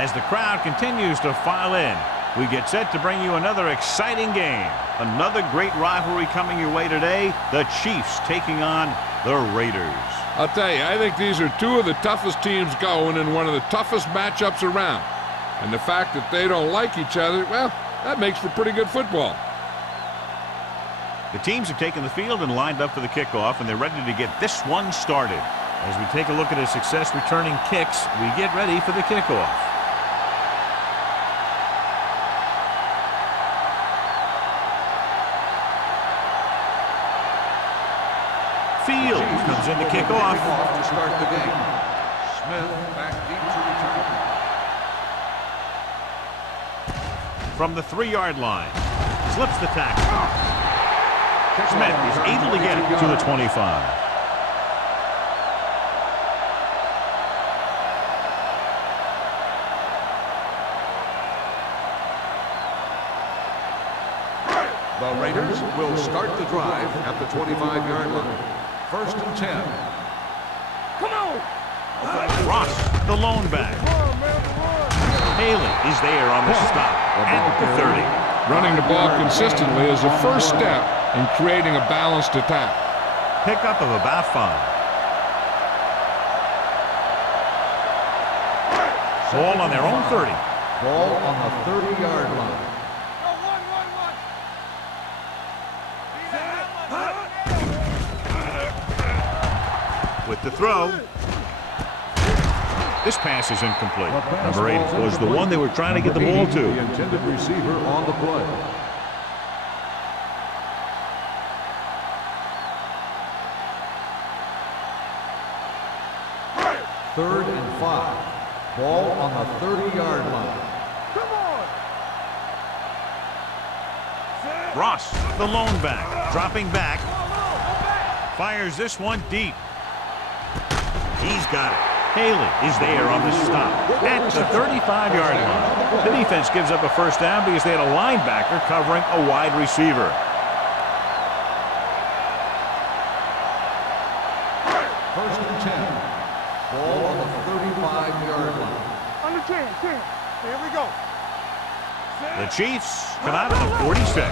As the crowd continues to file in, we get set to bring you another exciting game. Another great rivalry coming your way today. The Chiefs taking on the Raiders. I'll tell you, I think these are two of the toughest teams going and one of the toughest matchups around. And the fact that they don't like each other, well, that makes for pretty good football. The teams have taken the field and lined up for the kickoff, and they're ready to get this one started. As we take a look at his success returning kicks, we get ready for the kickoff. Fields comes in to kick off. To start the game. Smith back deep to return. From the 3-yard line, slips the tackle. Smith is able to get it to the 25. The Raiders will start the drive at the 25-yard line. 1st and 10. Come on! Ross, the lone back. Haley is there on the stop at the 30. Running the ball consistently is the first step in creating a balanced attack. Pickup of about 5. Ball on their own 30. Ball on the 30-yard line. With the throw. This pass is incomplete. Number 8 was the one they were trying to get the ball to. The intended receiver on the play. Third and 5. Ball on the 30-yard line. Ross, the lone back, dropping back. Fires this one deep. He's got it. Haley is there on the stop at the 35-yard line. The defense gives up a first down because they had a linebacker covering a wide receiver. First and 10. Ball on the 35-yard line. Under 10. Here we go. The Chiefs come out of the 46.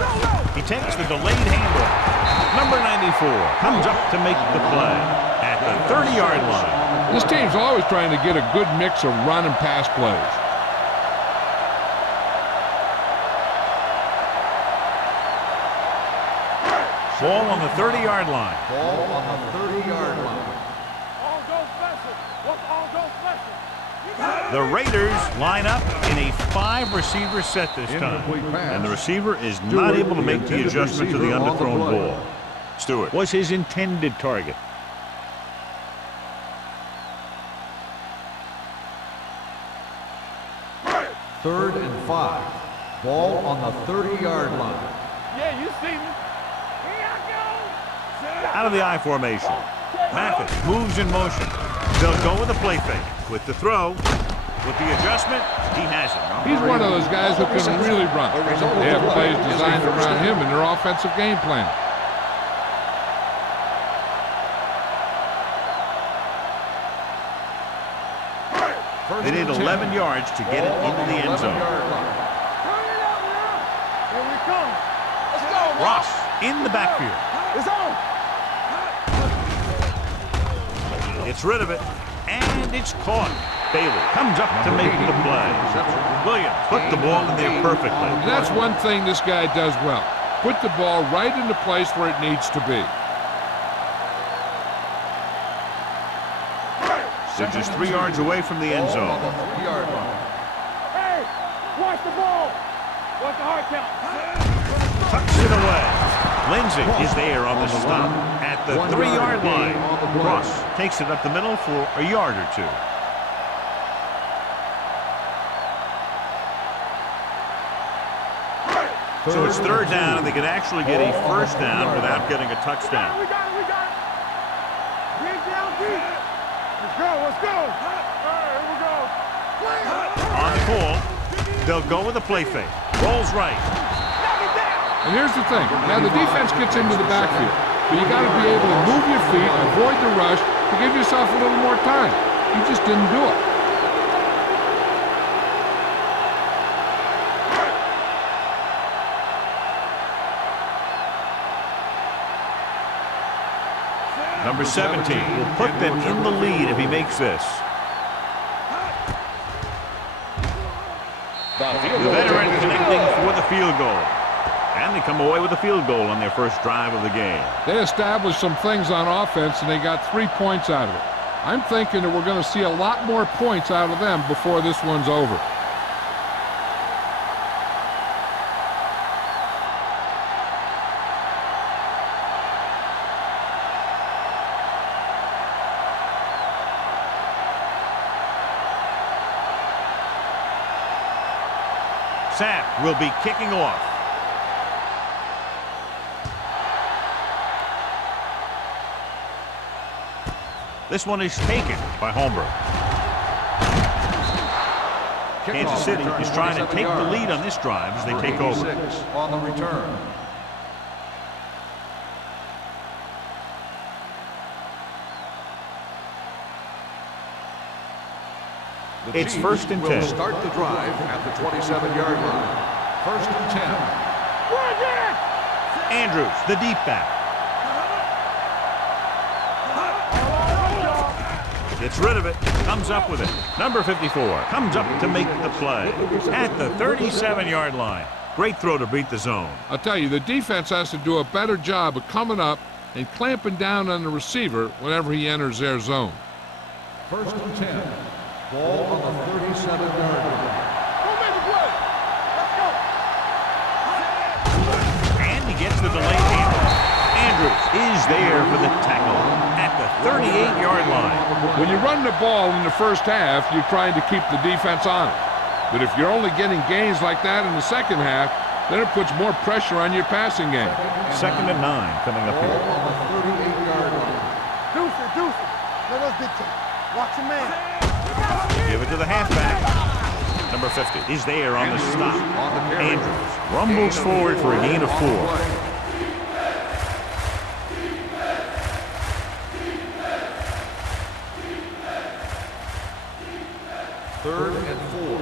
He takes the delayed handoff. Number 94 comes up to make the play at the 30-yard line. This team's always trying to get a good mix of run and pass plays. Ball on the 30-yard line. Ball on the 30-yard line. All go special. What's all go special? The Raiders line up in a 5-receiver set this time. And the receiver is not able to make the adjustment to the underthrown ball. Stewart was his intended target. Third and 5. Ball on the 30-yard line. Yeah, you see me. Here I go. Out of the I formation. Mathis moves in motion. They'll go with a play fake. With the throw, with the adjustment, he has it. He's one of those guys who can really run. They have plays designed around him in their offensive game plan. They need 11 yards to get it into the end zone. Turn it up now. Here we come. Let's go, man. Ross in the backfield. It's on. Gets rid of it, and it's caught. Bailey comes up to make the play. Williams put the ball in there perfectly. That's one thing this guy does well. Put the ball right in the place where it needs to be. They're just 3 yards away from the end zone. Hey, watch the ball. Watch the hard count. Tucks it away. Lindsey is there on the stop at the 3-yard line. Ross takes it up the middle for a yard or 2. So it's 3rd down, and they can actually get a first down without getting a touchdown. We got it. Big down deep. Let's go. All right, here we go. On the call, they'll go with a play fake. Rolls right. And here's the thing. Now the defense gets into the backfield, but you got to be able to move your feet, avoid the rush, to give yourself a little more time. You just didn't do it. Number 17 will put them in the lead if he makes this. The veteran connecting for the field goal. And they come away with a field goal on their first drive of the game. They established some things on offense, and they got 3 points out of it. I'm thinking that we're going to see a lot more points out of them before this one's over. Sapp will be kicking off. This one is taken by Holmberg. Kansas City is trying to take the lead on this drive as they take over. On the return. It's first and 10. Start the drive at the 27-yard line. First and 10. Andrews, the deep back. Gets rid of it, comes up with it. Number 54 comes up to make the play at the 37-yard line. Great throw to beat the zone. I'll tell you, the defense has to do a better job of coming up and clamping down on the receiver whenever he enters their zone. First and 10. Ball on the 37-yard line. And he gets the delayed handoff. Andrews is there for the tackle at the 38-yard line. When you run the ball in the first half, you're trying to keep the defense on it. But if you're only getting gains like that in the second half, then it puts more pressure on your passing game. Second and 9 coming up here. On the 38-yard line. Deuce it. Let us dictate. Watch your man. Give it to the halfback. Number 50 is there on the stop. Andrews rumbles forward for a gain of 4. Third and 4.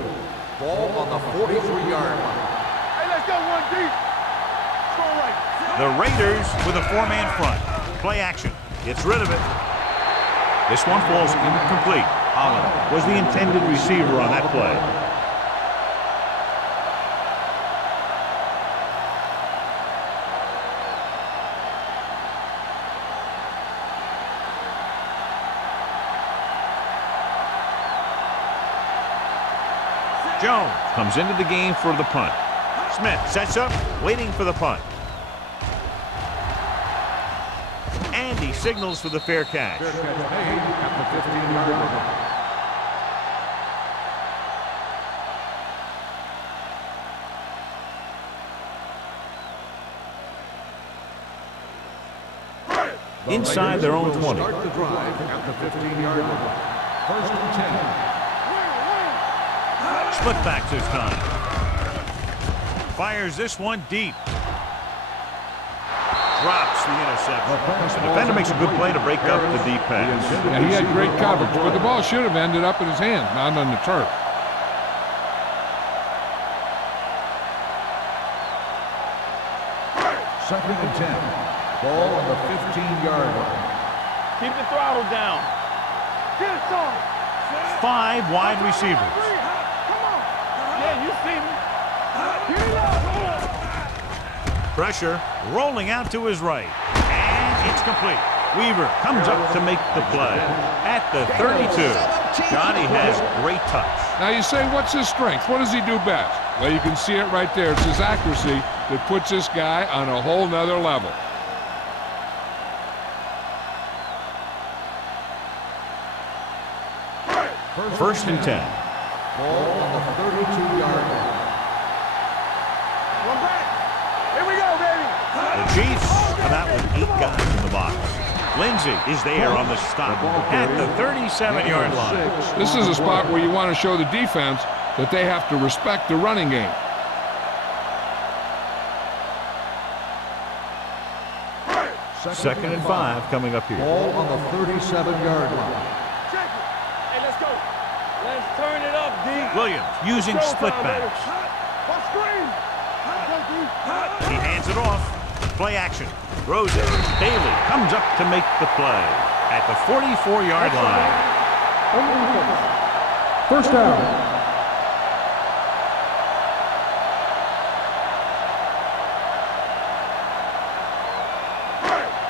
Ball on the 43-yard line. Hey, let's go one deep. Go right. The Raiders with a 4-man front. Play action. Gets rid of it. This one falls incomplete. Holland was the intended receiver on that play. Jones comes into the game for the punt. Smith sets up, waiting for the punt. And he signals for the fair catch. Fair catch made at the 15-yard line. Inside their own 20. Start the drive at the 15-yard line. First and 10. Split backs this time. Fires this one deep. Drops the interception. The defender makes a good play to break up the deep pass. Yeah, he had great coverage, but the ball should have ended up in his hands, not on the turf. Second and 10. Ball on the 15-yard line. Keep the throttle down. Get it on. 5 wide receivers. Come on. Yeah, you see me. Get it up. Pressure rolling out to his right. And it's complete. Weaver comes up to make the play at the 32. Johnny has great touch. Now you say, what's his strength? What does he do best? Well, you can see it right there. It's his accuracy that puts this guy on a whole nother level. First and 10. Ball on the 32-yard line. One back. Here we go, baby. The Chiefs come out with 8 guys in the box. Lindsey is there on the stop at the 37-yard line. This is a spot where you want to show the defense that they have to respect the running game. Second and 5 coming up here. Ball on the 37-yard line. Check it. Hey, let's go. Let's turn it up, D. Williams using split backs. What screen? He hands it off. Play action. Throws it. Bailey comes up to make the play at the 44-yard line. First down.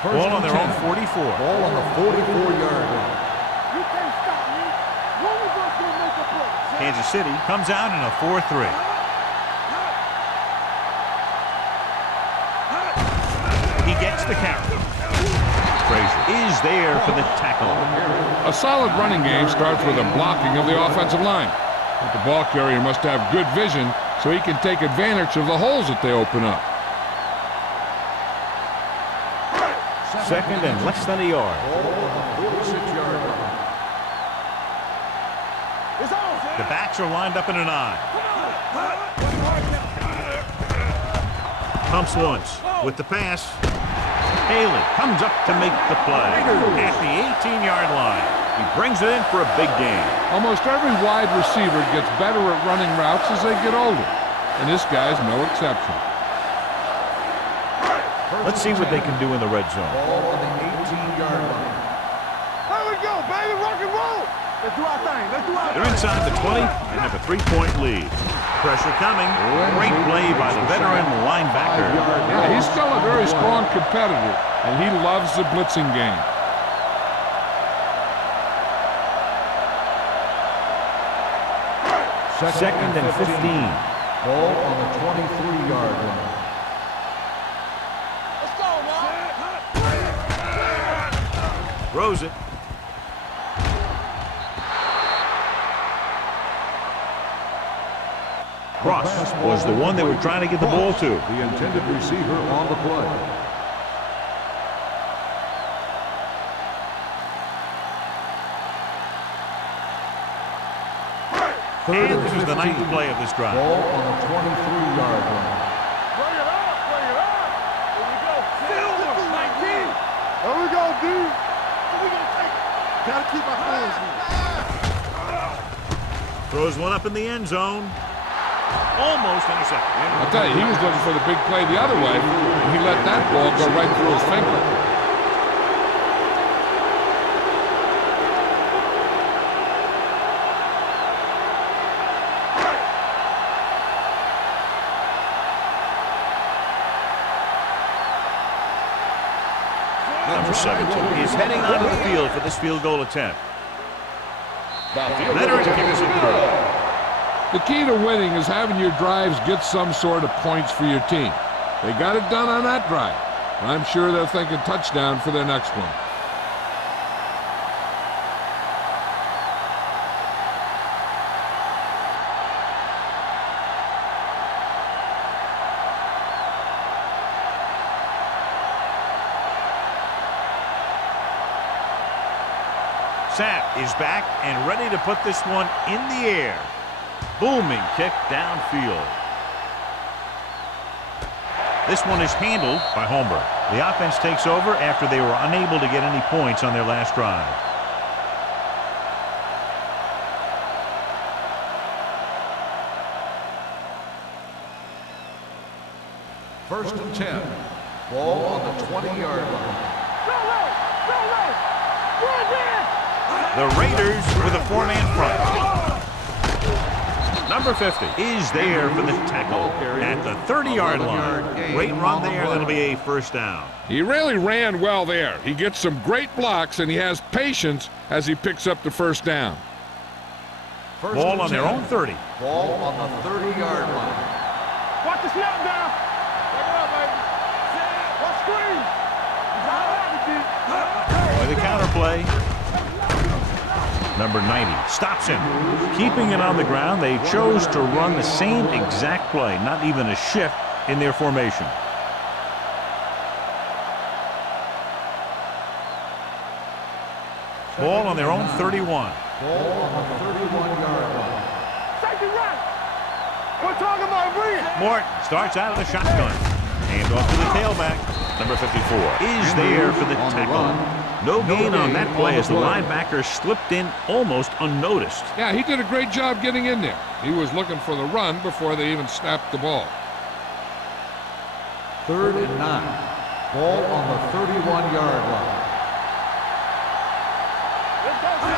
Ball on their own 44. Ball on the 44-yard line. You can't stop me. When we going to make a play? Kansas City comes out in a 4-3. He gets the carry. Frazier is there for the tackle. A solid running game starts with a blocking of the offensive line. But the ball carrier must have good vision so he can take advantage of the holes that they open up. Second and less than a yard. Ball on the 46-yard line. The backs are lined up in an I. Pumps once with the pass. Haley comes up to make the play at the 18-yard line. He brings it in for a big gain. Almost every wide receiver gets better at running routes as they get older, and this guy's no exception. Let's see what they can do in the red zone. Ball on the 18-yard line. There we go, baby. Rock and roll. Let's do our thing. Let's do our thing. They're inside the 20 and have a 3-point lead. Pressure coming. Great play by the veteran linebacker. Yeah, he's still a very strong competitor, and he loves the blitzing game. Second and 15. Ball on the 23-yard line. Throws it. Cross was the one they were trying to get the ball to. The intended receiver on the play. And this is the ninth play of this drive. Ball on the 23-yard line. Bring it up. Bring it up. Here we go. Silver. 19. There we go, dude. We gonna take it. Gotta keep our hands moving. Throws one up in the end zone. Almost intercepted. I'll tell you, he was looking for the big play the other way, and he let that ball go right through his finger. Number 17 is heading onto the field for this field goal attempt. Leonard kicks it through. The key to winning is having your drives get some sort of points for your team. They got it done on that drive. I'm sure they're thinking touchdown for their next one. Sapp is back and ready to put this one in the air. Booming kick downfield. This one is handled by Holmberg. The offense takes over after they were unable to get any points on their last drive. First and 10. Ball on the 20-yard line. The Raiders with a 4-man front. Number 50 is there for the tackle at the 30-yard line. Great run there. That'll be a first down. He really ran well there. He gets some great blocks, and he has patience as he picks up the first down. Ball on their own 30. Ball on the 30-yard line. Watch the snap down. Take it up, baby. Watch screen. Play the counter play. Number 90 stops him. Keeping it on the ground, they chose to run the same exact play, not even a shift in their formation. Ball on their own 31. Ball on the 31-yard line. Safety right. We're talking about bring it. Morton starts out of the shotgun. Hand off to the tailback. Number 54 is there for the tackle. No gain on that play as the linebacker slipped in almost unnoticed. Yeah, he did a great job getting in there. He was looking for the run before they even snapped the ball. 3rd and 9. Ball on the 31-yard line.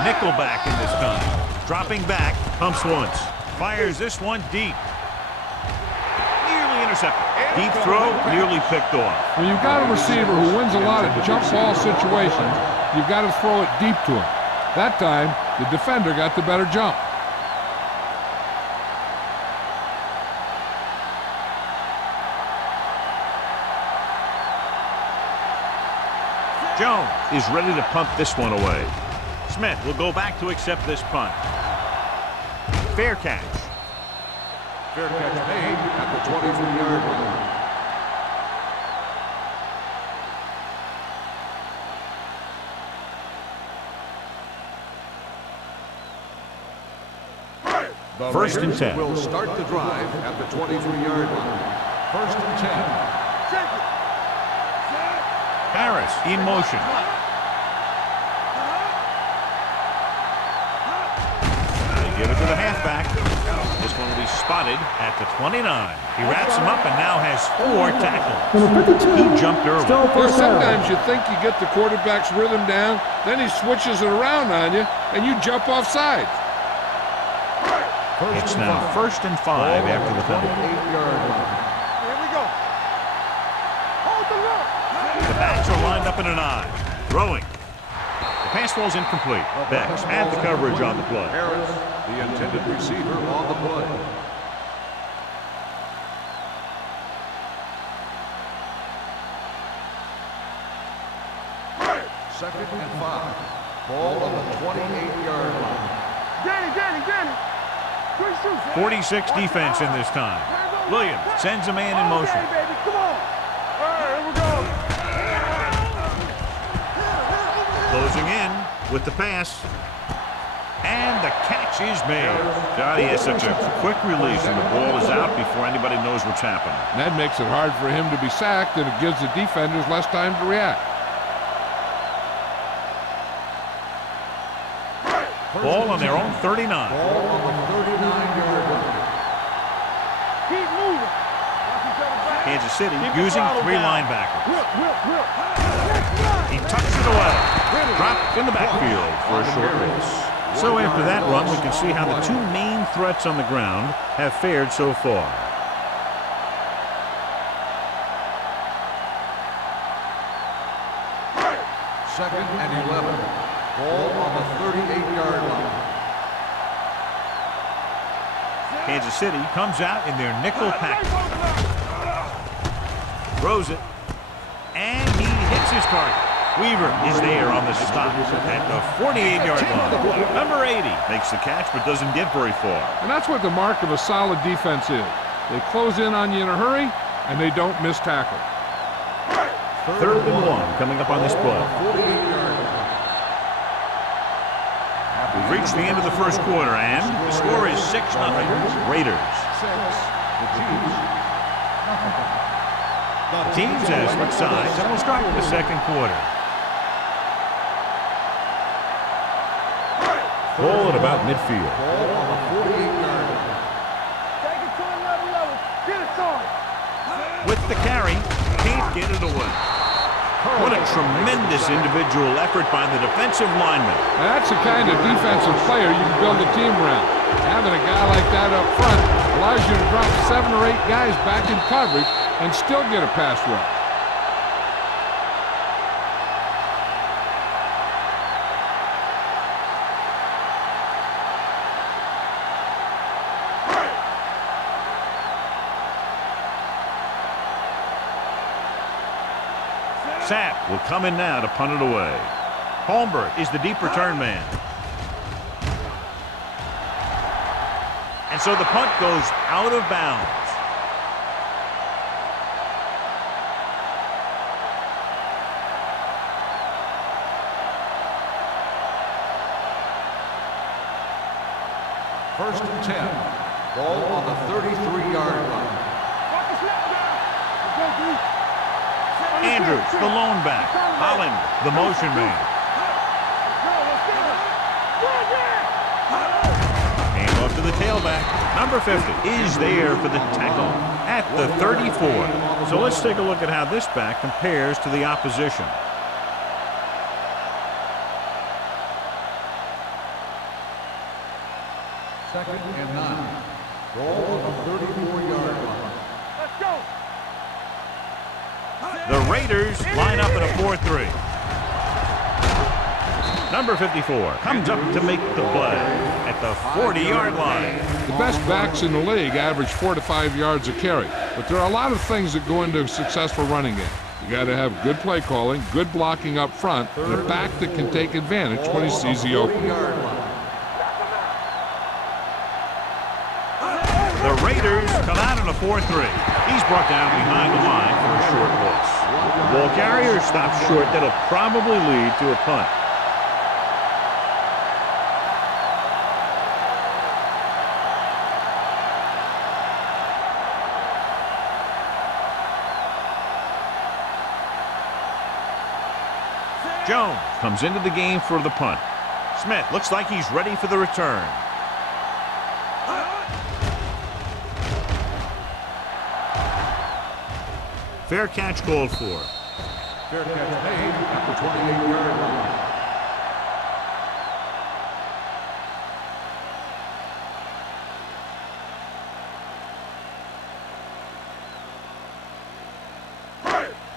Nickelback in this time. Dropping back, pumps once. Fires this one deep. Nearly intercepted. Deep throw, nearly picked off. When you've got a receiver who wins a lot of jump ball situations, you've got to throw it deep to him. That time, the defender got the better jump. Jones is ready to punt this one away. Smith will go back to accept this punt. Fair catch. Fair catch made at the 23-yard line. The First and Raiders 10. will start the drive at the 23-yard line. First and 10. Harris in motion. They give it to the halfback. This one will be spotted at the 29. He wraps him up and now has 4 tackles. He jumped early. Sometimes you think you get the quarterback's rhythm down, then he switches it around on you, and you jump off sides. It's now 1st and 5 after the penalty. 28-yard line. Here we go. Hold the look. The backs are lined up in an I. Throwing. The pass ball's incomplete. Beck had the coverage on the play. Harris, the intended receiver on the play. Second and 5. Ball on the 28-yard line. Danny. 46 defense in this time. Williams sends a man in motion. Okay, baby, come on. All right, here we go. Closing in with the pass. And the catch is made. God, he has such a quick release, and the ball is out before anybody knows what's happening. And that makes it hard for him to be sacked, and it gives the defenders less time to react. Ball on their own 39. Ball on the 39-yard line. Keep moving. Kansas City using 3 linebackers. Whip. He tucks it away. Dropped in the backfield for a short race. So after that run, we can see how the 2 main threats on the ground have fared so far. Second and 11. Ball on the 38-yard line. Kansas City comes out in their nickel package. Throws it. And he hits his target. Weaver is there on the stop at the 48-yard line. Number 80 makes the catch but doesn't get very far. And that's what the mark of a solid defense is. They close in on you in a hurry, and they don't miss tackle. 3rd and 1 coming up on this play. 48-yard line. We've reached the end of the first quarter, and the score is 6-0. Raiders. Teams as switch sides, and we'll start with the second quarter. Ball at about midfield. Ball on the 48-yard line. Take it to another level. Get it on. With the carry, can't get it away. What a tremendous individual effort by the defensive lineman. Now, that's the kind of defensive player you can build a team around. Having a guy like that up front allows you to drop 7 or 8 guys back in coverage and still get a pass rush. Sapp will come in now to punt it away. Holmberg is the deep return man. And so the punt goes out of bounds. First and 10. Ball on the 33-yard line. Andrews, the lone back. Holland, the motion man. Hand off to the tailback. Number 50 is there for the tackle at the 34. So let's take a look at how this back compares to the opposition. Second and 9. Ball on the 34-yard line. Let's go. The Raiders line up in a 4-3. Number 54 comes up to make the play at the 40-yard line. The best backs in the league average 4 to 5 yards a carry, but there are a lot of things that go into a successful running game. You got to have good play calling, good blocking up front, and a back that can take advantage when he sees the opening. The Raiders come out in a 4-3. He's brought down behind the line for a short loss. The ball carrier stops short. That'll probably lead to a punt. Jones comes into the game for the punt. Smith looks like he's ready for the return. Fair catch called for. Fair catch made at the 28-yard line.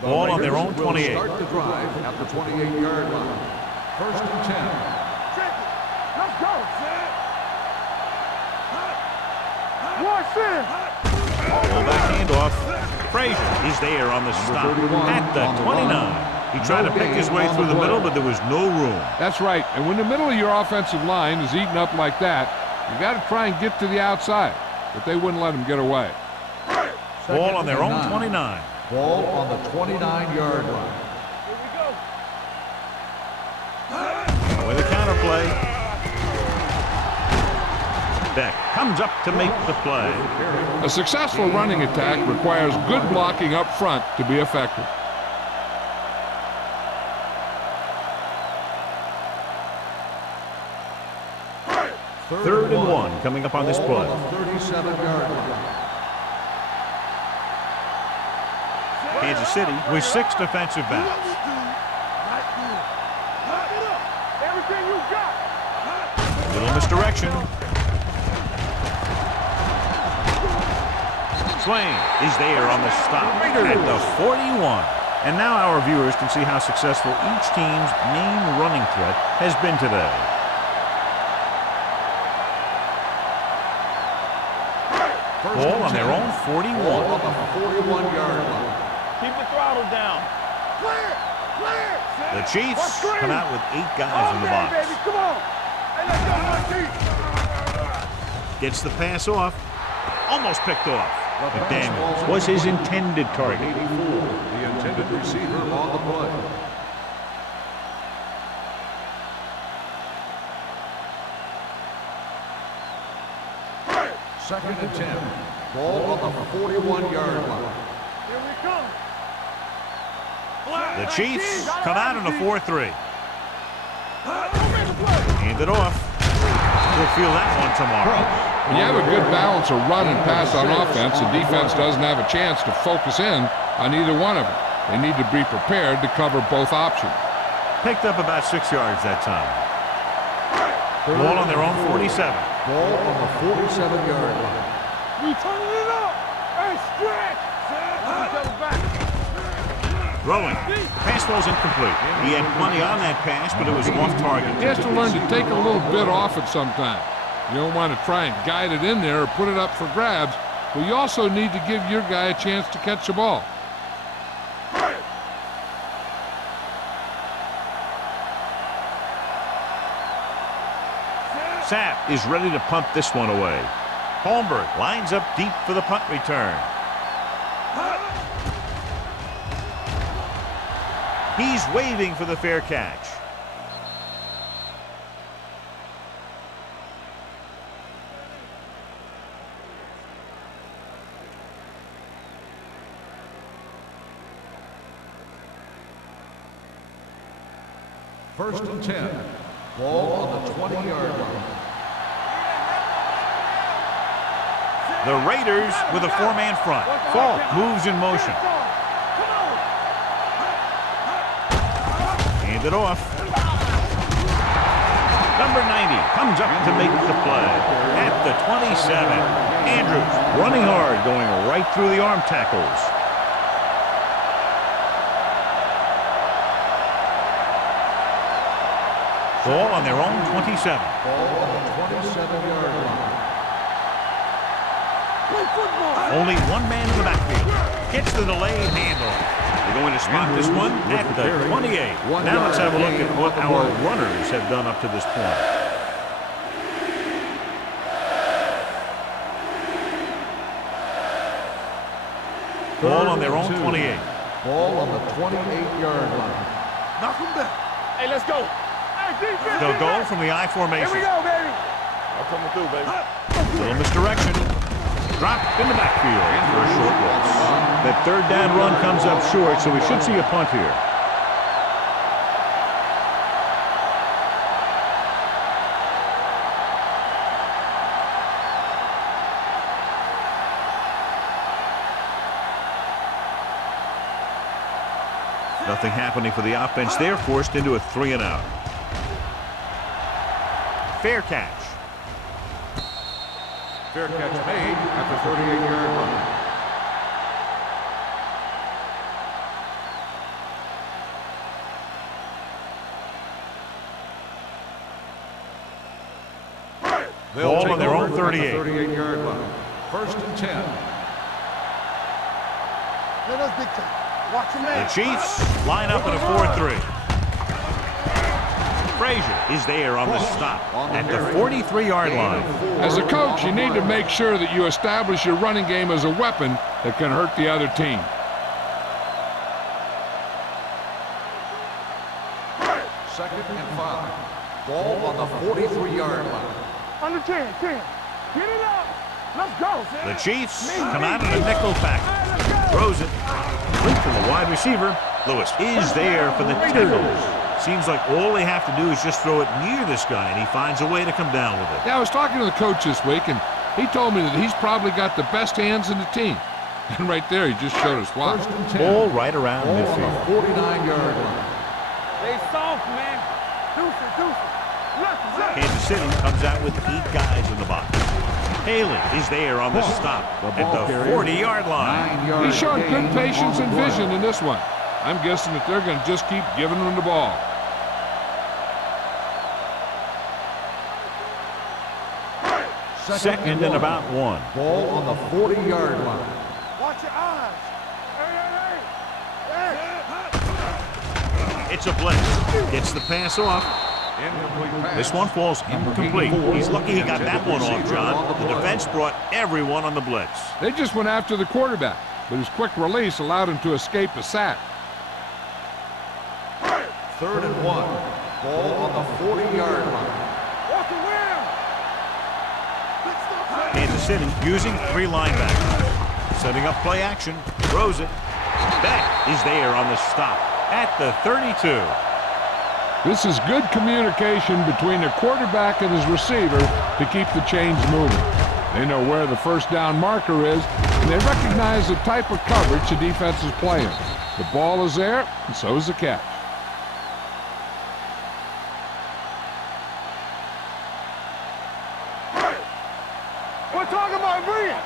Ball on their own 28. Start the drive at the 28-yard line. First and 10. Let's go. Watch this. Ball back handoff. Frazier is there on the stop at the 29. He tried to pick his way through the middle, but there was no room. That's right, and when the middle of your offensive line is eaten up like that, you got to try and get to the outside, but they wouldn't let him get away. Ball on their own 29. Ball on the 29-yard line. Here we go. With a counterplay. Beck comes up to make the play. A successful running attack requires good blocking up front to be effective. Third and 1 coming up on this play. 37-yard line. Kansas City with 6 defensive backs. Everything you got. Little misdirection. Swain is there on the stop at the 41. And now our viewers can see how successful each team's main running threat has been today. Ball on their own 41. Ball on the 41-yard line. Keep the throttle down. Clear. Clear. The Chiefs come out with 8 guys in the box. Baby, come on. Hey, let's go, Mikey. Gets the pass off. Almost picked off. McDaniels was his intended target. 84, the intended receiver on the play. Second and 10. Ball on the 41-yard line. Here we come. The Chiefs come out in a 4-3. Hand it off. We'll feel that one tomorrow. When you have a good balance of run and pass on offense, the defense doesn't have a chance to focus in on either one of them. They need to be prepared to cover both options. Picked up about 6 yards that time. Ball on their own 47. Ball on the 47-yard line. We turning it up. Hey, stretch. Back. Throwing. The pass falls incomplete. He had plenty on that pass, but it was off target. He has to learn to take a little bit off it sometime. You don't want to try and guide it in there or put it up for grabs, but you also need to give your guy a chance to catch the ball. Sapp is ready to punt this one away. Holmberg lines up deep for the punt return. He's waving for the fair catch. First and 10. Ball on the 20-yard line. The Raiders with a four-man front. Fault moves in motion. Hand it off. Number 90 comes up to make the play at the 27. Andrews running hard, going right through the arm tackles. Ball on their own 27. Ball on the 27-yard line. Only one man in the backfield. Gets the delayed handoff. They're going to spot this one at the 28. Now let's have a look at what our runners have done up to this point. Ball on their own 28. Ball on the 28-yard line. Knock him down. Hey, let's go. They'll go from the I formation. Here we go, baby. I'm coming through, baby. Little misdirection. Dropped in the backfield for a short loss. That third down run comes up short, so we should see a punt here. Nothing happening for the offense. They're forced into a 3-and-out. Fair catch. Fair catch made at the 38-yard line. They'll Ball take on their own over at the 38. 38-yard line. First and 10. Let us dictate. Watch your The man. Chiefs line up in a 4-3. Frazier is there on the stop at the 43-yard line. As a coach, you need to make sure that you establish your running game as a weapon that can hurt the other team. Second and 5. Ball on the 43-yard line. Under 10. Get it up. Let's go. The Chiefs come out in a nickel package. Throws it. Link from the wide receiver. Lewis is there for the tackle. Seems like all they have to do is just throw it near this guy, and he finds a way to come down with it. Yeah, I was talking to the coach this week, and he told me that he's probably got the best hands in the team. And right there, he just showed us why. First and 10. Ball right around Ball on midfield. the 49-yard line. They soft, man. Deuce. Kansas City comes out with 8 guys in the box. Haley is there on the stop at the 40-yard line. 9-yard He's showing good gain patience on and the play. vision in this one. I'm guessing that they're going to just keep giving him the ball. Second and about 1. Ball on the 40-yard line. Watch your eyes. Hey. It's a blitz. Gets the pass off. Incomplete pass. This one falls incomplete. He's lucky he got that one off, John. The defense brought everyone on the blitz. They just went after the quarterback, but his quick release allowed him to escape a sack. Third and 1. Ball on the 40-yard line. Kansas City using 3 linebackers. Setting up play action. Throws it. Beck is there on the stop at the 32. This is good communication between the quarterback and his receiver to keep the chains moving. They know where the first down marker is, and they recognize the type of coverage the defense is playing. The ball is there, and so is the catch. We're talking about brilliant.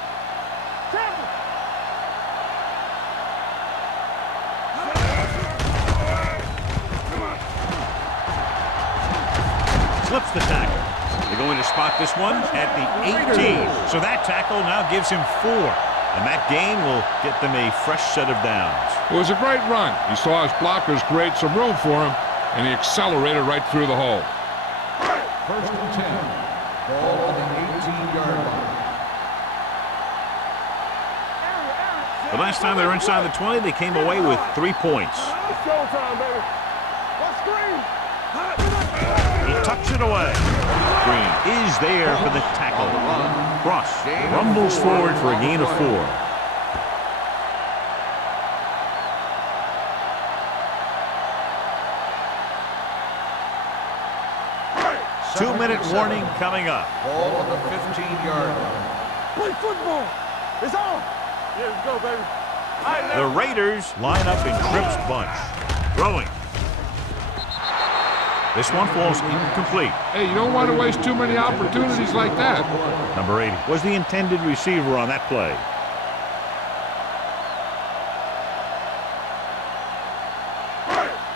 Slips the tackle. They're going to spot this one at the 18. So that tackle now gives him 4. And that gain will get them a fresh set of downs. It was a great run. He saw his blockers create some room for him, and he accelerated right through the hole. First and 10. Ball on the 18-yard line. The last time they were inside the 20, they came away with 3 points. It's showtime, baby. What screen? He tucks it away. Green is there for the tackle. Cross rumbles forward for a gain of 4. 2-minute warning coming up. Ball on the 15-yard line. Play football. It's on. Yeah, let's go, baby. The Raiders line up in Tripp's bunch. Throwing. This one falls incomplete. Hey, you don't want to waste too many opportunities like that. Number 80 was the intended receiver on that play.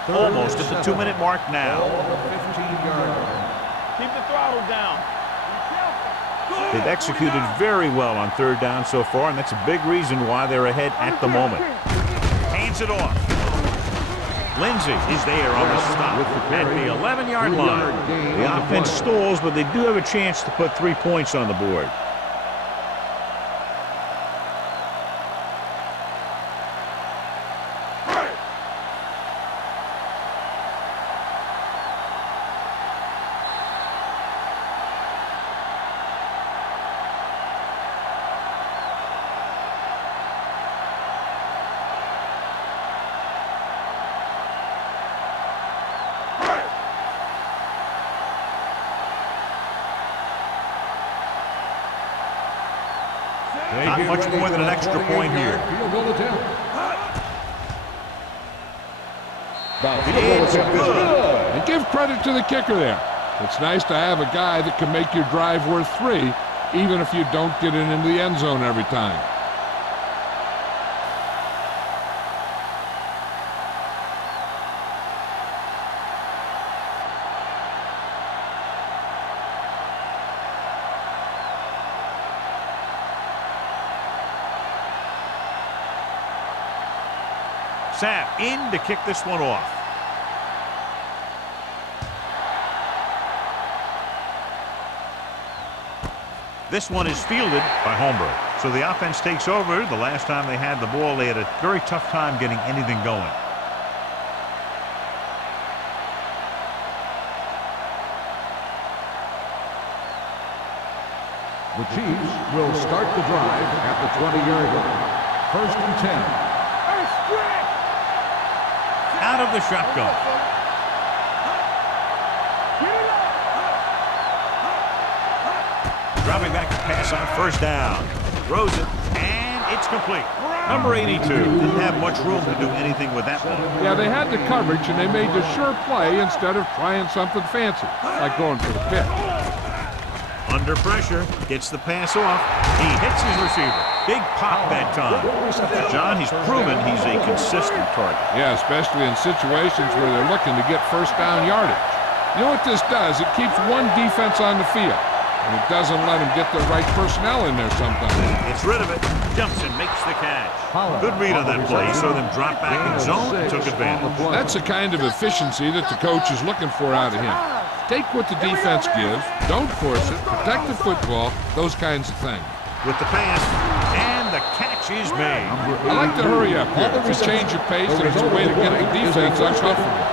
Almost at the 2-minute mark now. 15-yard line. Keep the throttle down. They've executed very well on third down so far, and that's a big reason why they're ahead at the moment. Hands it off. Lindsey is there on the stop at the 11-yard line. The offense stalls, but they do have a chance to put 3 points on the board. Not much more than an extra point here. Field goal attempt. It's good. And give credit to the kicker there. It's nice to have a guy that can make your drive worth 3, even if you don't get it into the end zone every time. Sapp in to kick this one off. This one is fielded by Holmberg. So the offense takes over. The last time they had the ball, they had a very tough time getting anything going. The Chiefs will start the drive at the 20-yard line. 1st and 10. Out of the shotgun. Dropping back to pass on 1st down. Throws it, and it's complete. Number 82 didn't have much room to do anything with that one. Yeah, they had the coverage, and they made the sure play instead of trying something fancy, like going for the pitch. Under pressure, gets the pass off. He hits his receiver. Big pop that time. John, he's proven he's a consistent target. Yeah, especially in situations where they're looking to get 1st down yardage. You know what this does? It keeps one defense on the field, and it doesn't let them get the right personnel in there sometimes. Gets rid of it. Jumps and makes the catch. Good read on that play. Saw them drop back in zone and took advantage. That's the kind of efficiency that the coach is looking for out of him. Take what the defense gives, don't force it, protect the football, those kinds of things. With the pass, and the catch is made. I like to hurry up here. It's a change of pace, and it's a way to get the defense uncomfortable.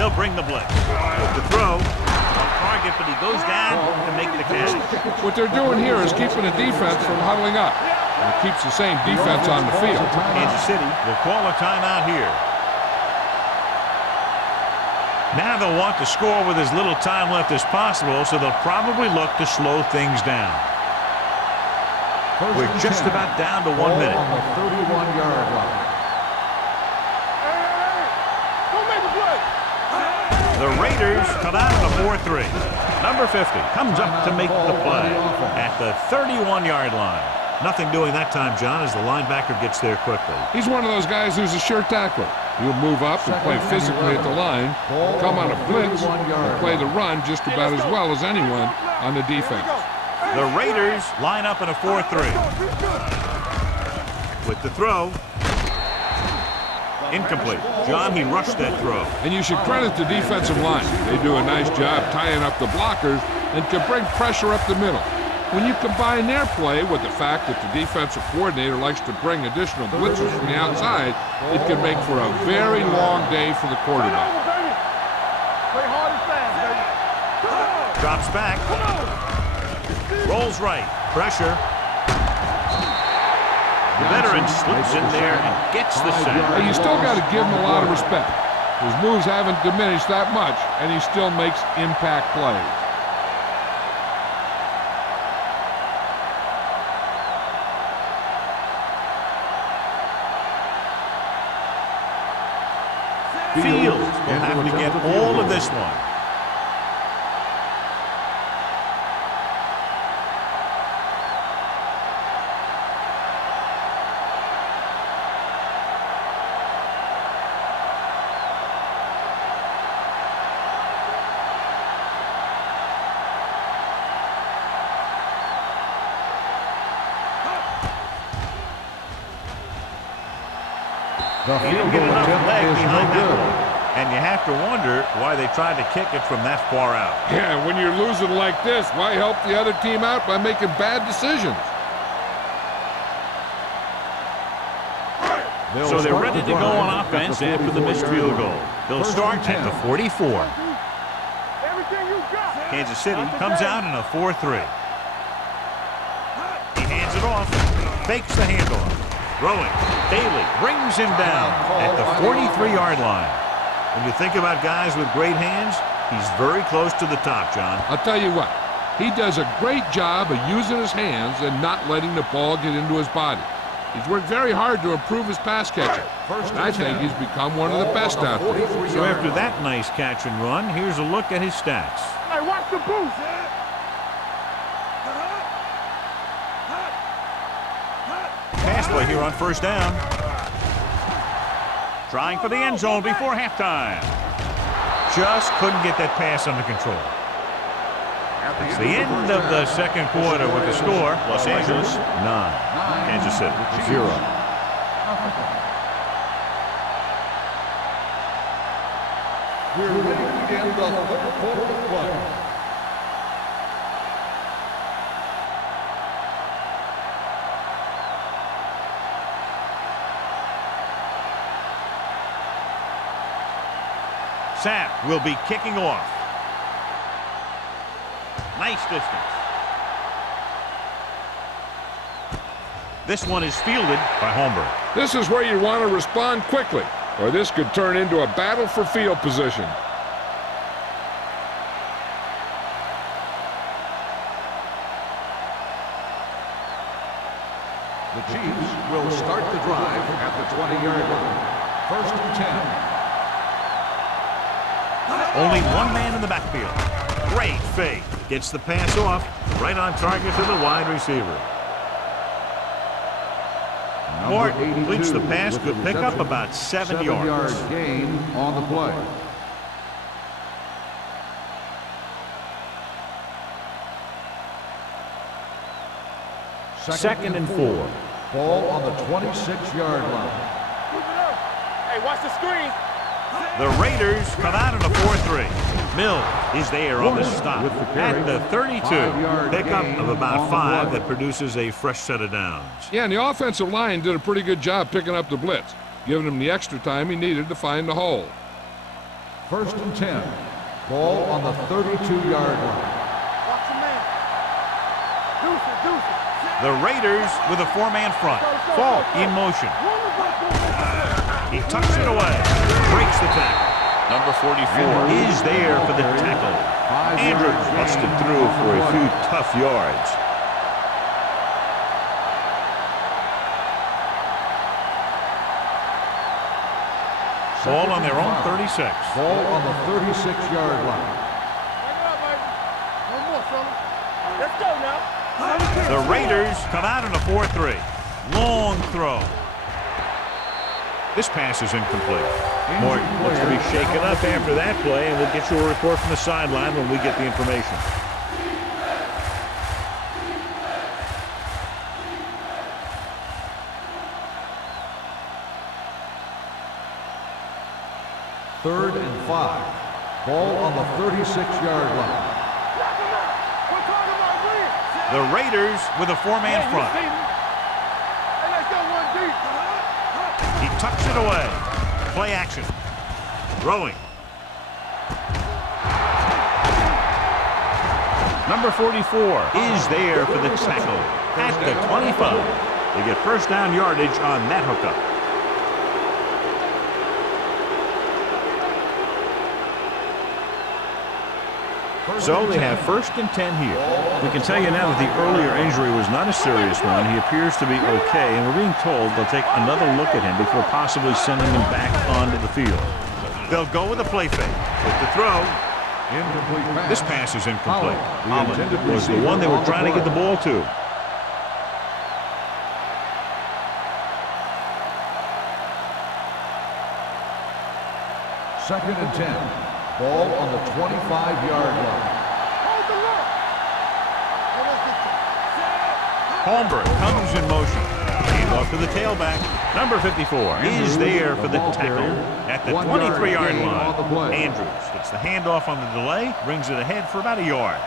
They'll bring the blitz. With the throw, a target, but he goes down to make the catch. What they're doing here is keeping the defense from huddling up. And it keeps the same defense on the field. Kansas City will call a timeout here. Now they'll want to score with as little time left as possible, so they'll probably look to slow things down. We're just about down to 1 minute. On the 31-yard line. The Raiders come out of the 4-3. Number 50 comes up to make the play at the 31-yard line. Nothing doing that time, John, as the linebacker gets there quickly. He's one of those guys who's a sure tackler. He'll move up and play physically at the line, come on a blitz, and play the run just about as well as anyone on the defense. The Raiders line up in a 4-3. With the throw. Incomplete. John, he rushed that throw. And you should credit the defensive line. They do a nice job tying up the blockers and can bring pressure up the middle. When you combine their play with the fact that the defensive coordinator likes to bring additional blitzers from the outside, it can make for a very long day for the quarterback. Drops back. Rolls right. Pressure. The veteran slips in there and gets the sack. Hey, you still got to give him a lot of respect. His moves haven't diminished that much, and he still makes impact plays. Fields will have to get all of this one. The He didn't field get goal enough attempt leg is no behind that good. one. And you have to wonder why they tried to kick it from that far out. Yeah, when you're losing like this, why help the other team out by making bad decisions? So they're ready to go on offense after the missed field goal. They'll start at the 44. Everything you got. Kansas City comes out in a 4-3. He hands it off, fakes the handoff. Throwing. Bailey brings him down at the 43-yard line. When you think about guys with great hands, he's very close to the top, John. I'll tell you what, he does a great job of using his hands and not letting the ball get into his body. He's worked very hard to improve his pass catching. And I think he's become one of the best out there. So after that nice catch and run, here's a look at his stats. Hey, watch the boost. Pass play here on first down. Trying for the end zone before halftime. Just couldn't get that pass under control. It's the end of the second quarter with the score. Los Angeles 9, Kansas City 0. We're ready to begin the third quarter of play. Sapp will be kicking off. Nice distance. This one is fielded by Holmberg. This is where you want to respond quickly, or this could turn into a battle for field position. The Chiefs will start the drive at the 20-yard line. First and 10. Only one man in the backfield. Great fake. Gets the pass off. Right on target to the wide receiver. Morton completes the pass. Could pick up about 7 yards. 7-yard gain on the play. Second and 4. Ball on the 26-yard line. Hey, watch the screen. The Raiders come out in a 4-3. Mill is there on the stop at the 32. Pickup of about 5 that produces a fresh set of downs. Yeah, and the offensive line did a pretty good job picking up the blitz, giving him the extra time he needed to find the hole. First and 10. Ball on the 32-yard line. Watch the man. Deuce it. The Raiders with a 4-man front. Falk in motion. He tucks it away. Breaks the tackle. Number 44 is there for the tackle. Andrews busted through for a few tough yards. Ball on their own 36. Ball on the 36-yard line. Bring it up, baby. One more, fella. Let's go now. The Raiders come out in a 4-3. Long throw. This pass is incomplete. Morton looks to be shaken up after that play, and we'll get you a report from the sideline when we get the information. Third and 5. Ball on the 36-yard line. The Raiders with a 4-man front. Hey, let's go one deep. He tucks it away. Play action. Throwing. Number 44 is there for the tackle at the 25. They get first down yardage on that hookup. So they have first and 10 here. We can tell you now that the earlier injury was not a serious one. He appears to be okay, and we're being told they'll take another look at him before possibly sending him back onto the field. They'll go with a play fake. With the throw. Incomplete pass. This pass is incomplete. Holland Was the one they were trying to get the ball to. Second and 10. Ball on the 25-yard line. Holmberg comes in motion. Hand off to the tailback. Number 54 is there for the tackle at the 23-yard line. Andrews gets the handoff on the delay, brings it ahead for about a yard.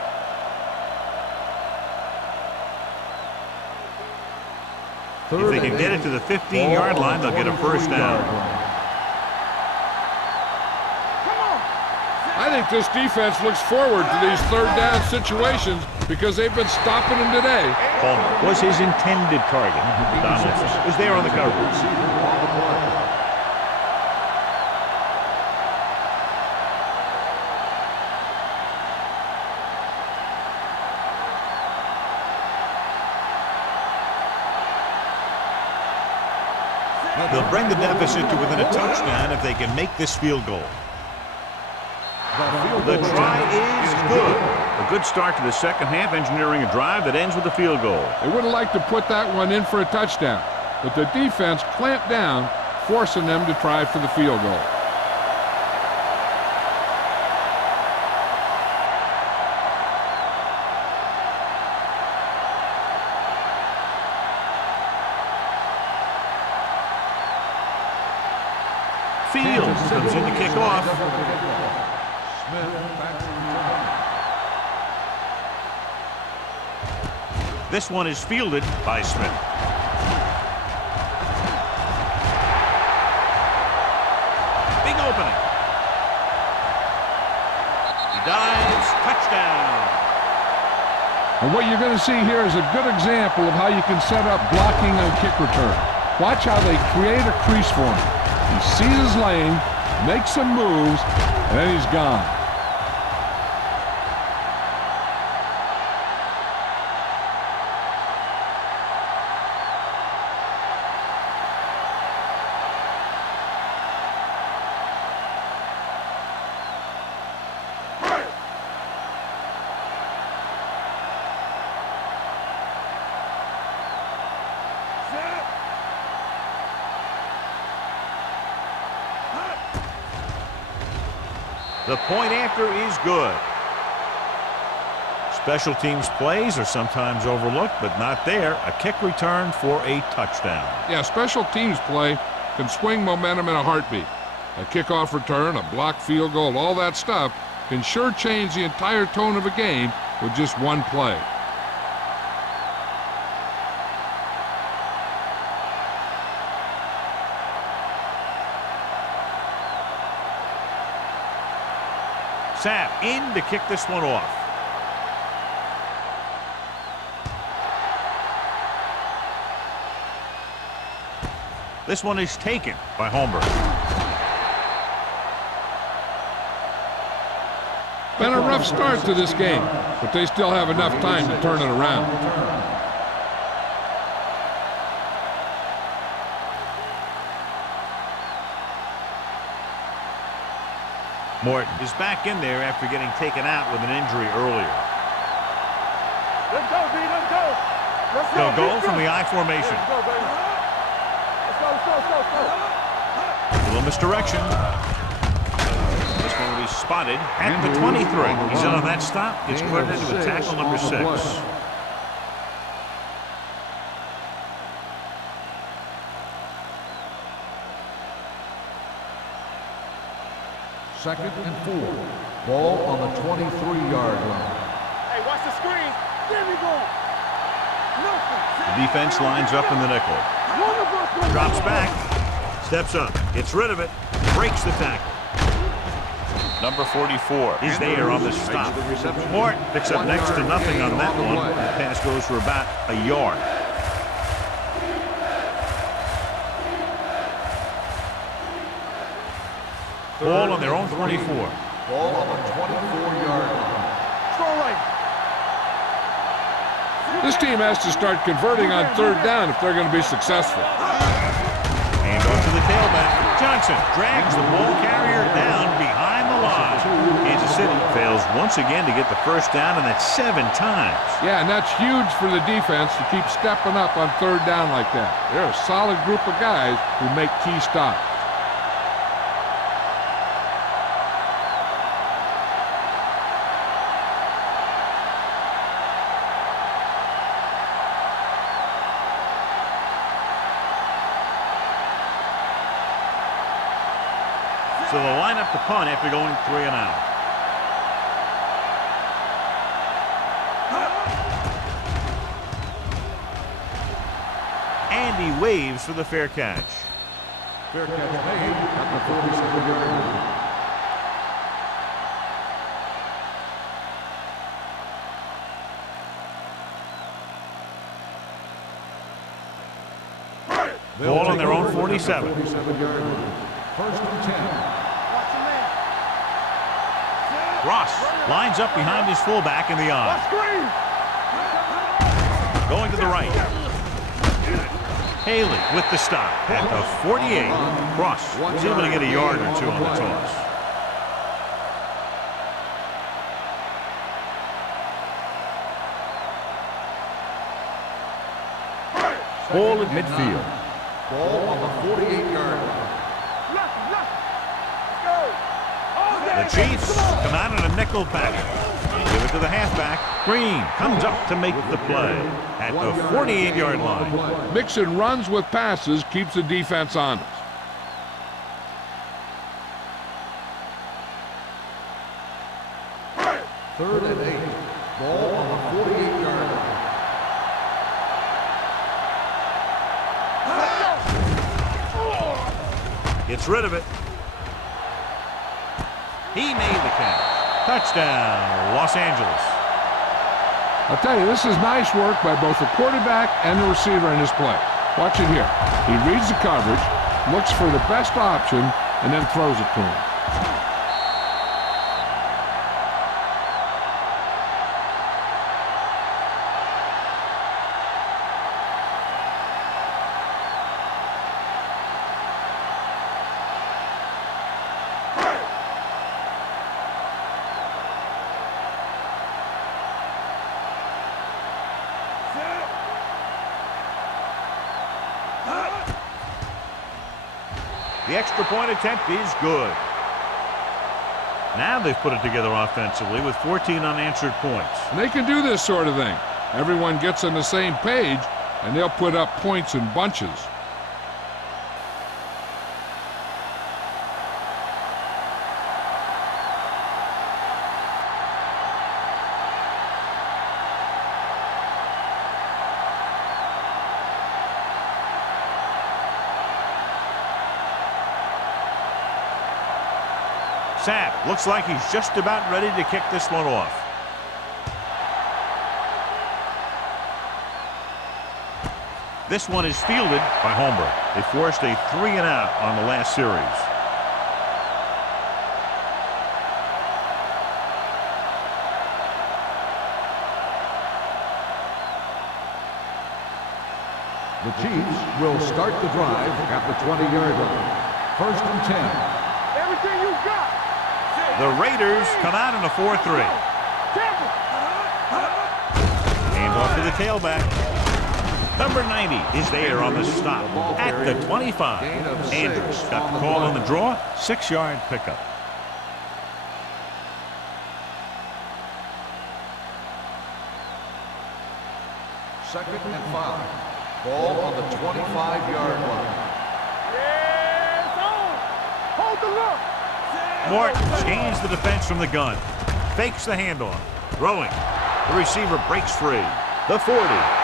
If they can get it to the 15-yard line, they'll get a first down. I think this defense looks forward to these third down situations because they've been stopping them today. Palmer was his intended target. Donaldson was there on the coverage. They'll bring the deficit to within a touchdown if they can make this field goal. The try is good. A good start to the second half, engineering a drive that ends with a field goal. They wouldn't like to put that one in for a touchdown, but the defense clamped down, forcing them to try for the field goal. Fields comes in to kick off. This one is fielded by Smith. Big opening. He dives. Touchdown. And what you're going to see here is a good example of how you can set up blocking on kick return. Watch how they create a crease for him. He sees his lane, makes some moves, and then he's gone. The point after is good. Special teams plays are sometimes overlooked, but not there. A kick return for a touchdown. Yeah, special teams play can swing momentum in a heartbeat. A kickoff return, a blocked field goal, all that stuff can sure change the entire tone of a game with just one play. Sapp in to kick this one off. This one is taken by Holmberg. Been a rough start to this game, but they still have enough time to turn it around. Morton is back in there after getting taken out with an injury earlier. Let's go, B. Let's go. Let's go. They'll go from the I formation. Let's go, baby. Let's go, let's go. A little misdirection. This one will be spotted at the 23. He's in on that stop. Gets credited with tackle number 6. Second and 4. Ball on the 23-yard line. Hey, watch the screen. There we go. The defense lines up in the nickel. Drops back. Steps up. Gets rid of it. Breaks the tackle. Number 44 is there on the stop. Morton picks up next to nothing on that one. The pass goes for about a yard. Ball on their own 24. Ball on the 24-yard line. Throw right. This team has to start converting on third down if they're going to be successful. Hand off to the tailback. Johnson drags the ball carrier down behind the line. Kansas City fails once again to get the first down, and that's 7 times. Yeah, and that's huge for the defense to keep stepping up on third down like that. They're a solid group of guys who make key stops. So they'll line up to punt after going 3 and out. And he waves for the fair catch. Fair catch made at the 47-yard line. Ball on their own 47. 47-yard line. First and 10. Ross lines up behind his fullback in the eye. Going to the right. Haley with the stop at the 48. Ross was able to get a yard or two on the toss. Ball at midfield. Ball on the 48-yard line. The Chiefs come out in a nickel package. Give it to the halfback. Green comes up to make the play at the 48-yard line. Mixing runs with passes keeps the defense honest. Third and 8. Ball on the 48-yard line. Gets rid of it. He made the catch. Touchdown, Los Angeles. I'll tell you, this is nice work by both the quarterback and the receiver in this play. Watch it here. He reads the coverage, looks for the best option, and then throws it to him. The extra point attempt is good. Now they've put it together offensively with 14 unanswered points. And they can do this sort of thing. Everyone gets on the same page, and they'll put up points in bunches. Sapp looks like he's just about ready to kick this one off. This one is fielded by Holmberg. They forced a 3 and out on the last series. The Chiefs will start the drive at the 20-yard line. First and 10. Everything you got. The Raiders come out in a 4-3. Hand off to the tailback. Number 90 is there on the stop at the 25. Andrews got the call on the draw. 6-yard pickup. Second and 5. Ball on the 25-yard line. Yes, on. Hold the look. Morton changes the defense from the gun. Fakes the handoff. Throwing. The receiver breaks free. The 40,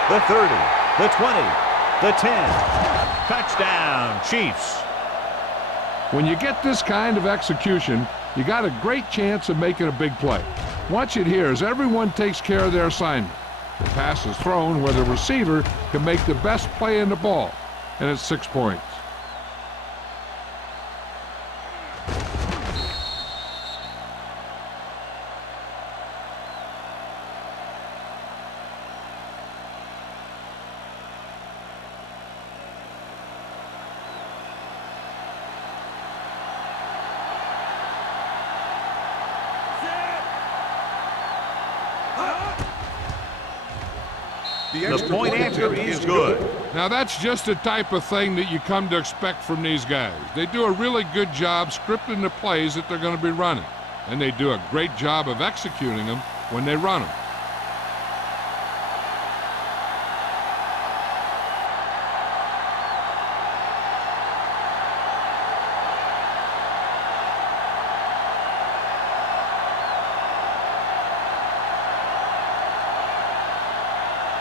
the 30, the 20, the 10. Touchdown, Chiefs. When you get this kind of execution, you got a great chance of making a big play. Watch it here as everyone takes care of their assignment. The pass is thrown where the receiver can make the best play in the ball, and it's 6 points. The point after is good. Now that's just the type of thing that you come to expect from these guys. They do a really good job scripting the plays that they're going to be running, and they do a great job of executing them when they run them.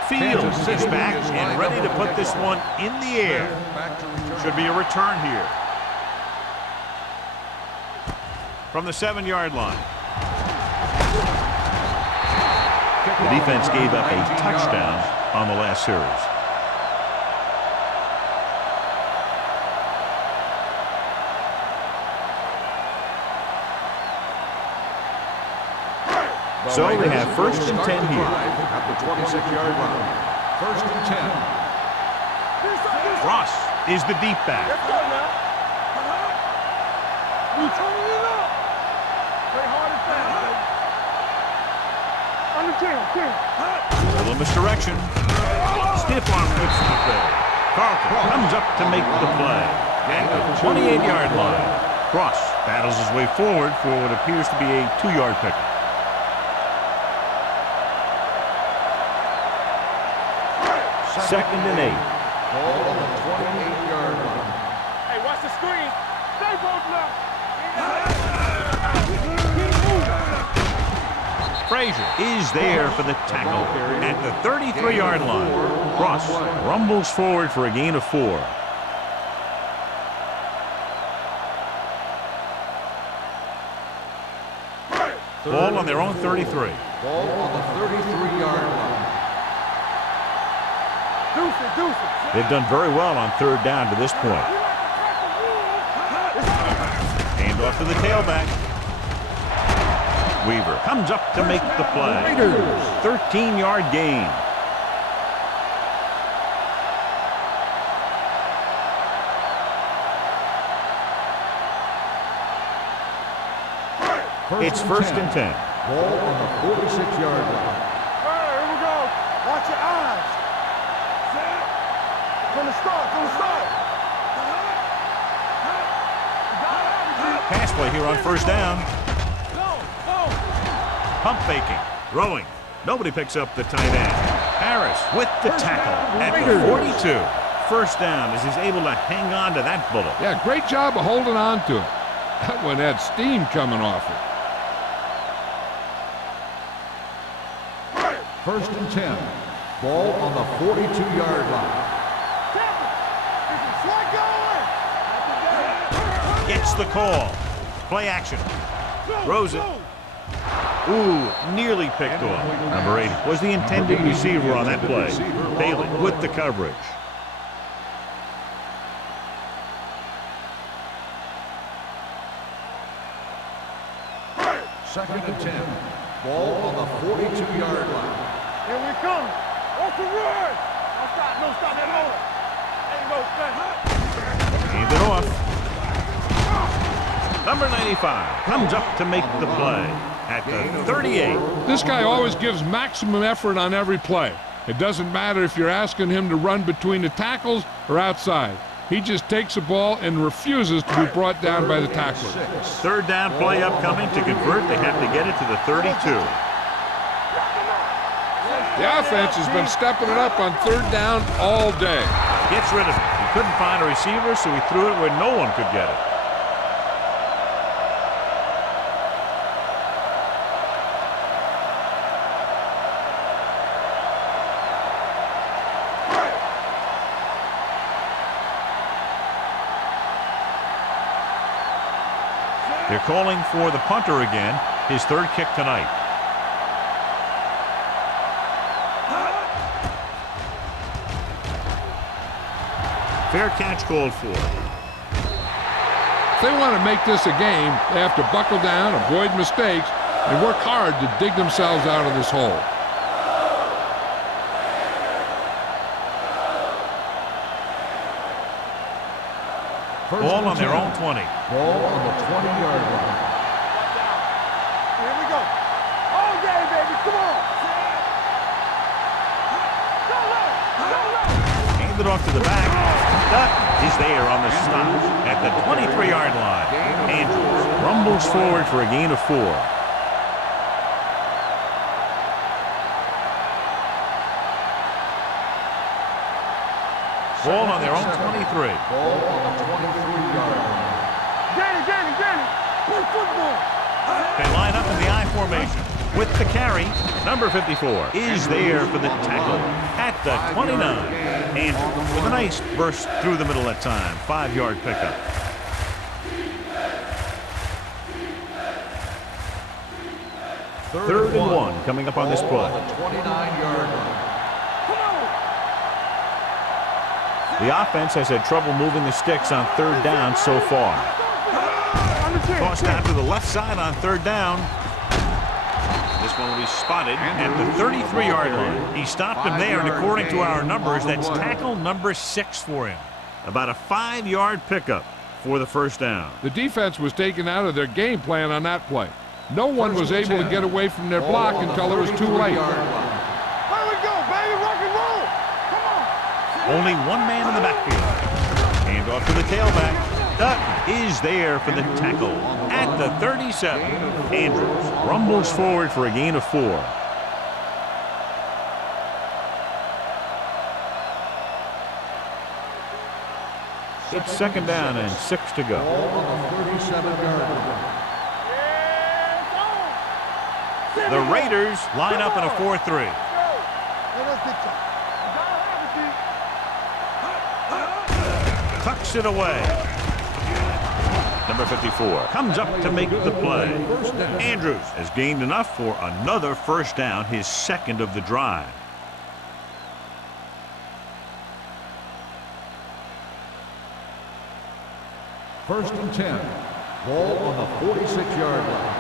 Fields is back and ready to put this one in the air. Should be a return here. From the 7-yard line. The defense gave up a touchdown on the last series. So they have 1st and 10 here. At the 26-yard line. 1st and 10. Ross is the deep back. Let's go now. We turning it up. Play hard and fast. On the 10. Little misdirection. Stiff arm puts the play. Carlton comes up to make the play. At the 28-yard line. Ross battles his way forward for what appears to be a 2-yard pickup. 2nd and 8. Ball on the 28-yard line. Hey, watch the screen. Stay both now. Frazier is there for the tackle at the 33-yard line. Ross rumbles forward for a gain of 4. Ball on their own 33. Ball on the 33-yard line. They've done very well on 3rd down to this point. Hand off to the tailback. Weaver comes up to make the play. 13-yard gain. It's 1st and 10. Ball on the 46-yard line. Here we go. Watch your eyes. From the start. Pass play here on 1st down. Pump faking. Throwing. Nobody picks up the tight end. Harris with the tackle at the 42. 1st down as he's able to hang on to that bullet. Yeah, great job of holding on to it. That one had steam coming off it. 1st and 10. Ball on the 42-yard line. Gets the call. Play action. Throws it. Ooh, nearly picked off. Number 8 was the intended receiver on that play. Bailey with the coverage. Second and 10. Ball on the 42-yard line. Here we come. Off the run. No stop that over. Hand it off. Number 95 comes up to make the play at the 38. This guy always gives maximum effort on every play. It doesn't matter if you're asking him to run between the tackles or outside. He just takes the ball and refuses to be brought down by the tackler. 3rd down play upcoming. To convert, they have to get it to the 32. The offense has been stepping it up on 3rd down all day. Gets rid of it. He couldn't find a receiver, so he threw it where no one could get it. They're calling for the punter again, his 3rd kick tonight. Fair catch called for. If they want to make this a game, they have to buckle down, avoid mistakes, and work hard to dig themselves out of this hole. Ball on their own 20. Ball on the 20-yard line. Here we go. All day, baby. Come on. Go, Hand it off to the back. Dutton is there on the stop at the 23-yard line. Andrews rumbles forward for a gain of 4. Ball on their own 23. Ball on the 23-yard line. Danny, play football. They line up in the I formation. With the carry, number 54 is there for the tackle at the 29. Andrews with a nice burst through the middle that time. 5-yard pickup. Third and 1 coming up on this play. On the 29-yard line. The offense has had trouble moving the sticks on 3rd down so far. Tossed out to the left side on 3rd down. This one will be spotted at the 33-yard line. He stopped him there, and according to our numbers, that's tackle number 6 for him. About a 5-yard pickup for the first down. The defense was taken out of their game plan on that play. No one was able to get away from their block until it was too late. Here we go, baby, rock and roll. Come on. Only one man in the backfield. Hand off to the tailback. Dutton is there for the tackle at the 37. Andrews rumbles forward for a gain of 4. It's 2nd down and 6 to go. Ball on the 37-yard line. The Raiders line up in a 4-3. Tucks it away. Number 54 comes up to make the play. Andrews has gained enough for another first down, his 2nd of the drive. First and 10. Ball on the 46-yard line.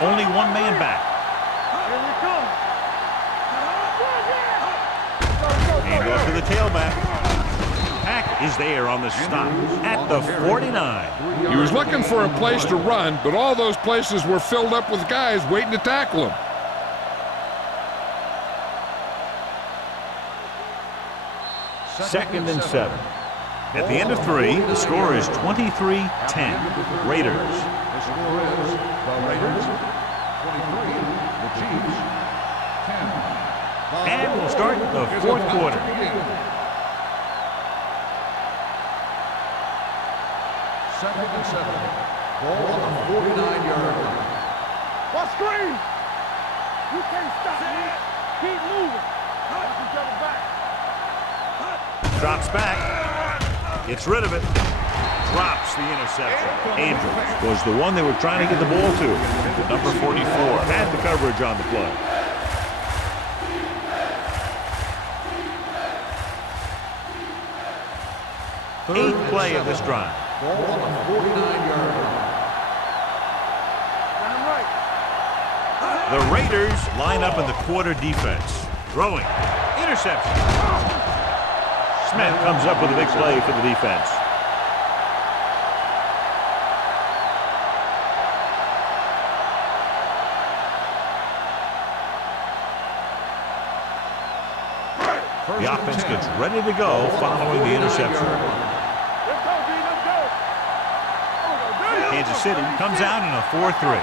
Only one man back. Hand off to the tailback. Pack is there on the stop at the 49. He was looking for a place to run, but all those places were filled up with guys waiting to tackle him. Second and 7. At the end of 3, the score is 23-10. Raiders. The score is the Raiders 23, the Chiefs 10. And we'll start the 4th quarter. Second and 7. Ball on the 49-yard line. What screen? You can't stop me. Keep moving. Watch each other back. Drops back. Gets rid of it. Drops the interception. Andrews was the one they were trying to get the ball to. Number 44 had the coverage on the play. Eighth play of this drive. Ball on the 49-yard line. The Raiders line up in the quarter defense. Throwing. Interception. Smith comes up with a big play for the defense. The offense gets ready to go following the interception. Kansas City comes out in a 4-3.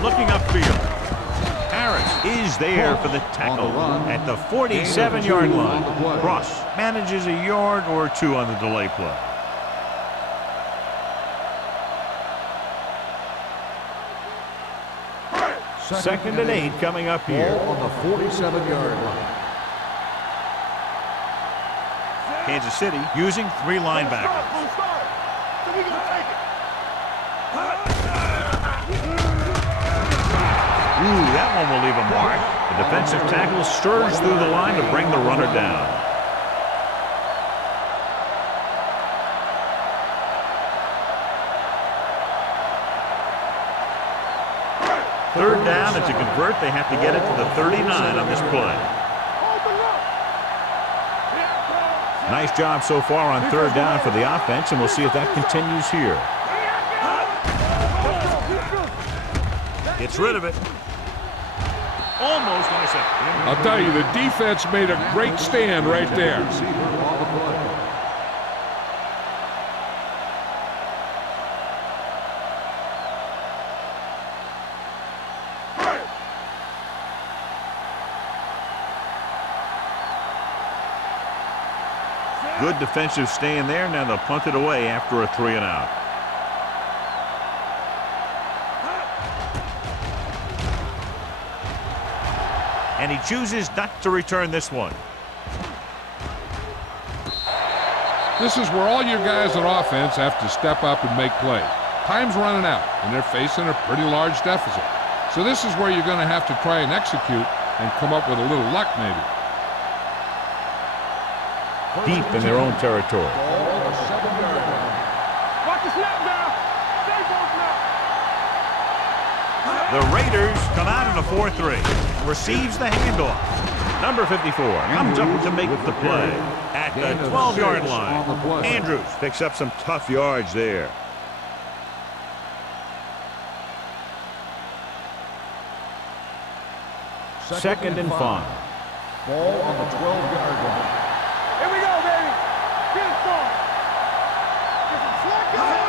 Looking upfield. Harris is there for the tackle at the 47-yard line. Cross manages a yard or two on the delay play. Second and 8 coming up here. Ball on the 47-yard line. Kansas City using 3 linebackers. Ooh, that one will leave a mark. The defensive tackle stirs through the line to bring the runner down. Third down, and to convert, they have to get it to the 39 on this play. Nice job so far on third down for the offense, and we'll see if that continues here. Gets rid of it. Almost intercepted. I'll tell you, the defense made a great stand right there. Receiver on the play. Good defensive stand there. Now they'll punt it away after a 3-and-out. And he chooses not to return this one. This is where all your guys on offense have to step up and make plays. Time's running out, and they're facing a pretty large deficit. So this is where you're going to have to try and execute and come up with a little luck maybe. Deep in their own territory. Ball on the 7-yard line. Watch the snap now. Stay close now. The Raiders come out in a 4-3. Receives the handoff. Number 54 comes up to make the play at the 12-yard line. Andrews picks up some tough yards there. Second and 5. Ball on the 12-yard line. Here we go, baby. Get it started.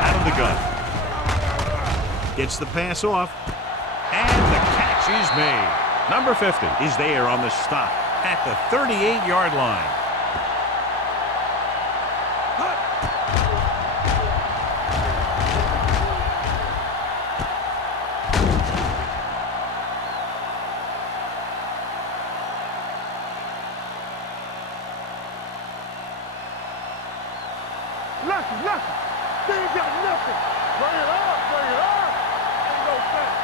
Out of the gun. Gets the pass off. And the catch is made. Number 50 is there on the stop at the 38-yard line. Lucky. They ain't got nothing. Bring it up. Ain't no sense.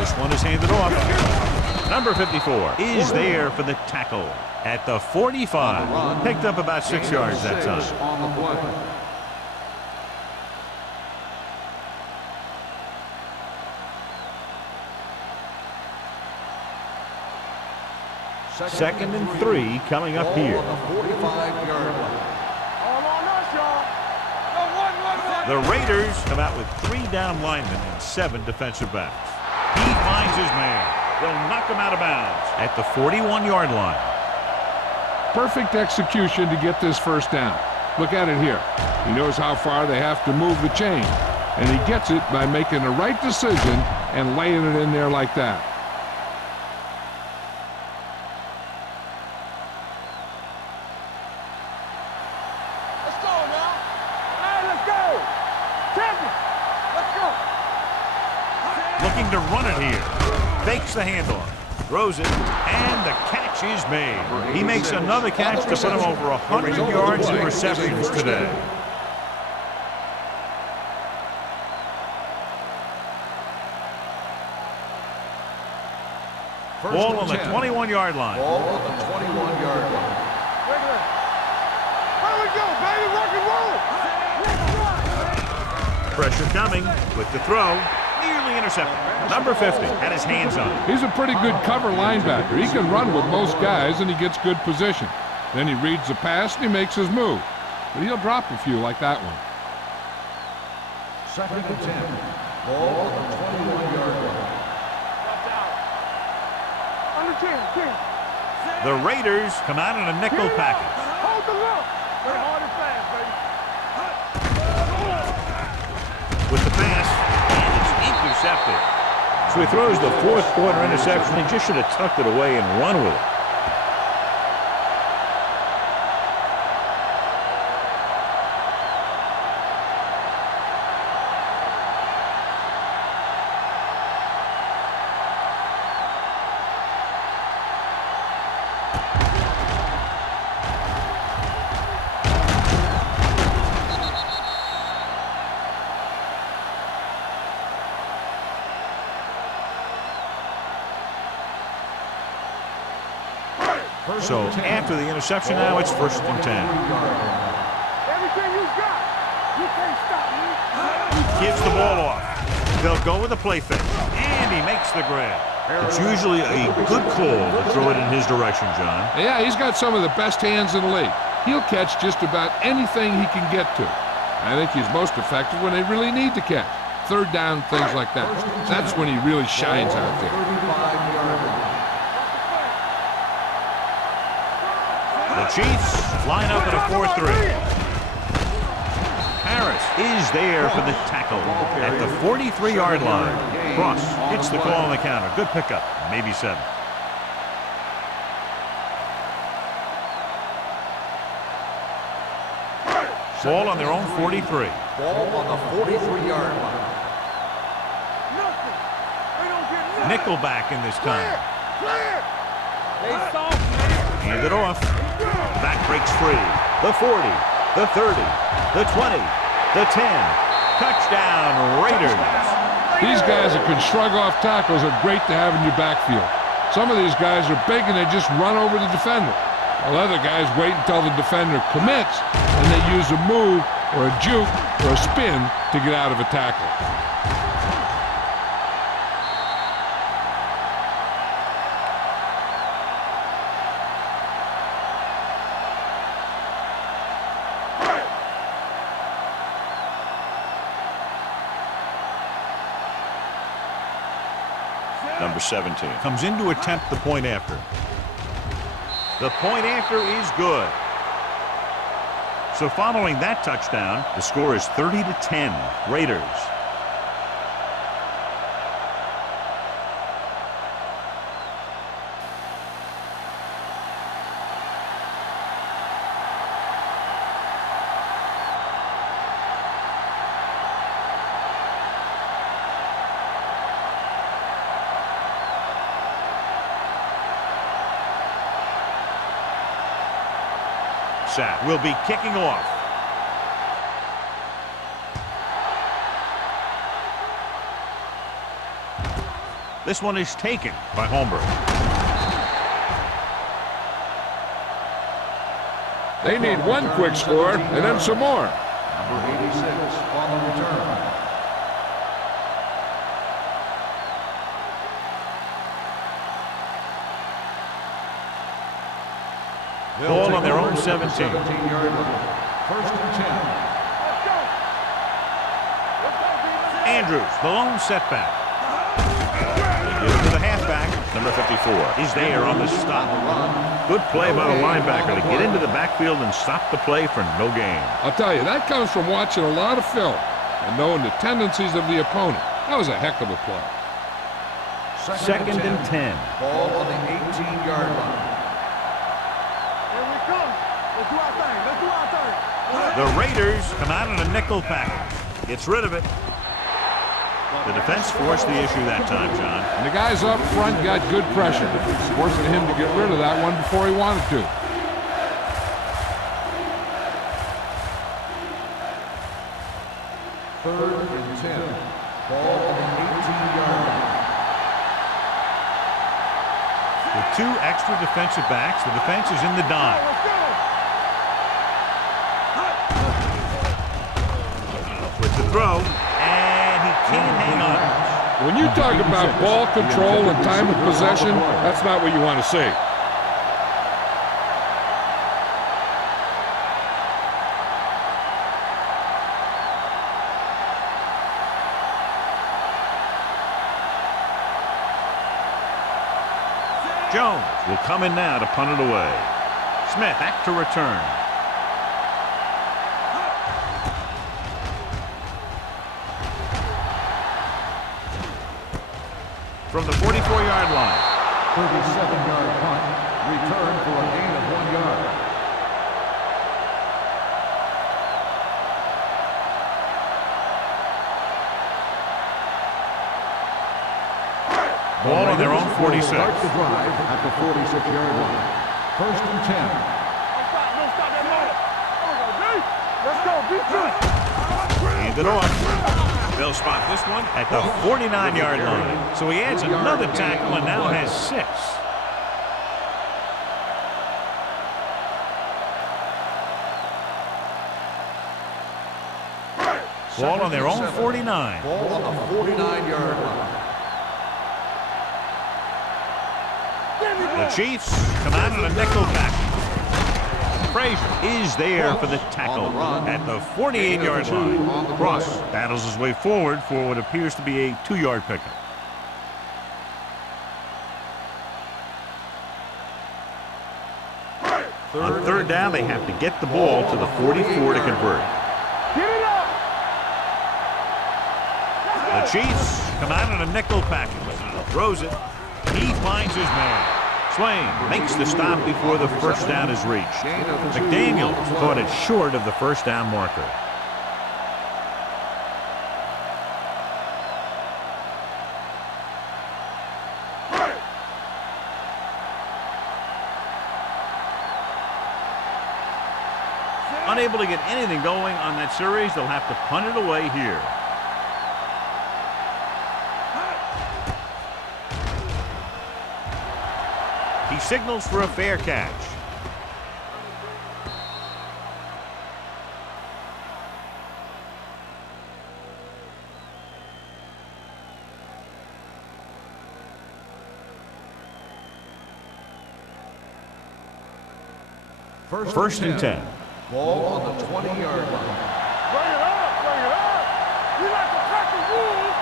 This one is handed off. Number 54 is there for the tackle at the 45. Picked up about 6 yards that time. On the play. Second and 3 coming up here. Ball on the 45-yard line. All on us, y'all. Go, one. The Raiders come out with 3 down linemen and 7 defensive backs. He finds his man. They'll knock him out of bounds at the 41-yard line. Perfect execution to get this first down. Look at it here. He knows how far they have to move the chain, and he gets it by making the right decision and laying it in there like that. Let's go now. All right, let's go. Champion. Let's go. Looking to run it here. Fakes the handoff. Throws it. And the catch is made. He makes another catch to put him over 100 yards in receptions today. Ball on the 21-yard line. Ball on the 21-yard line. Here we go, baby. Rock and roll. Pressure coming with the throw. Nearly intercepted. Number 50 had his hands on it. He's a pretty good cover linebacker. He can run with most guys, and he gets good position. Then he reads the pass, and he makes his move. But he'll drop a few like that one. Second and 10. Ball on the 21-yard line. Under 10. The Raiders come out in a nickel package. Hold the look. Play hard and fast, baby. With the pass, and it's intercepted. So he throws the 4th quarter interception. He just should have tucked it away and run with it. So after the interception now, it's 1st and 10. Everything you got. You can't stop me. Gives the ball off. They'll go with a play fake. And he makes the grab. It's usually a good call to throw it in his direction, John. Yeah, he's got some of the best hands in the league. He'll catch just about anything he can get to. I think he's most effective when they really need to catch. 3rd down, things like that. That's when he really shines out there. 35-yard The Chiefs line up at a 4-3. Harris is there for the tackle at the 43-yard line. Cross gets the call on the counter. Good pickup, maybe 7. Ball on their own 43. Ball on the 43-yard line. Nickelback in this time. They soft, man. Hand it off. Back breaks free. The 40, the 30, the 20, the 10. Touchdown, Raiders. These guys that can shrug off tackles are great to have in your backfield. Some of these guys are big and they just run over the defender. While other guys wait until the defender commits and they use a move or a juke or a spin to get out of a tackle. Number 17 comes in to attempt the point after. The point after is good. So following that touchdown, the score is 30-10, Raiders. Sapp will be kicking off. This one is taken by Holmberg. They need one quick score and then some more. Number 86 on the return. Ball on their own 17. 17-yard line. First and 10. Andrews, the lone setback. They give it to the halfback. Number 54 is there on the stop. Good play by the linebacker to get into the backfield and stop the play for no gain. I'll tell you, that comes from watching a lot of film and knowing the tendencies of the opponent. That was a heck of a play. Second and 10. Ball on the 18-yard line. The Raiders come out in a nickel package. Gets rid of it. The defense forced the issue that time, John. And the guys up front got good pressure, forcing him to get rid of that one before he wanted to. Third and 10. Ball on the 18-yard line. With 2 extra defensive backs, the defense is in the dime. With the throw, and he can't hang on. When you talk about ball control and time of possession, that's not what you want to see. Jones will come in now to punt it away. Smith back to return. From the 44-yard line. 37-yard punt. Return for a gain of 1 yard. Ball on their own 46. Start the drive at the 46-yard line. First and 10. Let's go, B2. Hand it off. They'll spot this one at the 49-yard line. So he adds another tackle and now has 6. Ball on their own 49. Ball on the 49-yard line. The Chiefs come out in a nickel package. Frazier is there for the tackle at the 48-yard line. Cross battles his way forward for what appears to be a 2-yard pickup. On third down, they have to get the ball to the 44 to convert. Get it up! The Chiefs come out in a nickel package. Throws it. He finds his man. Swain makes the stop before the first down is reached. McDaniels caught it short of the first down marker. Unable to get anything going on that series, they'll have to punt it away here. He signals for a fair catch. First and 10. Ball on the 20-yard line. Bring it up! Bring it up! We like to crack the rules!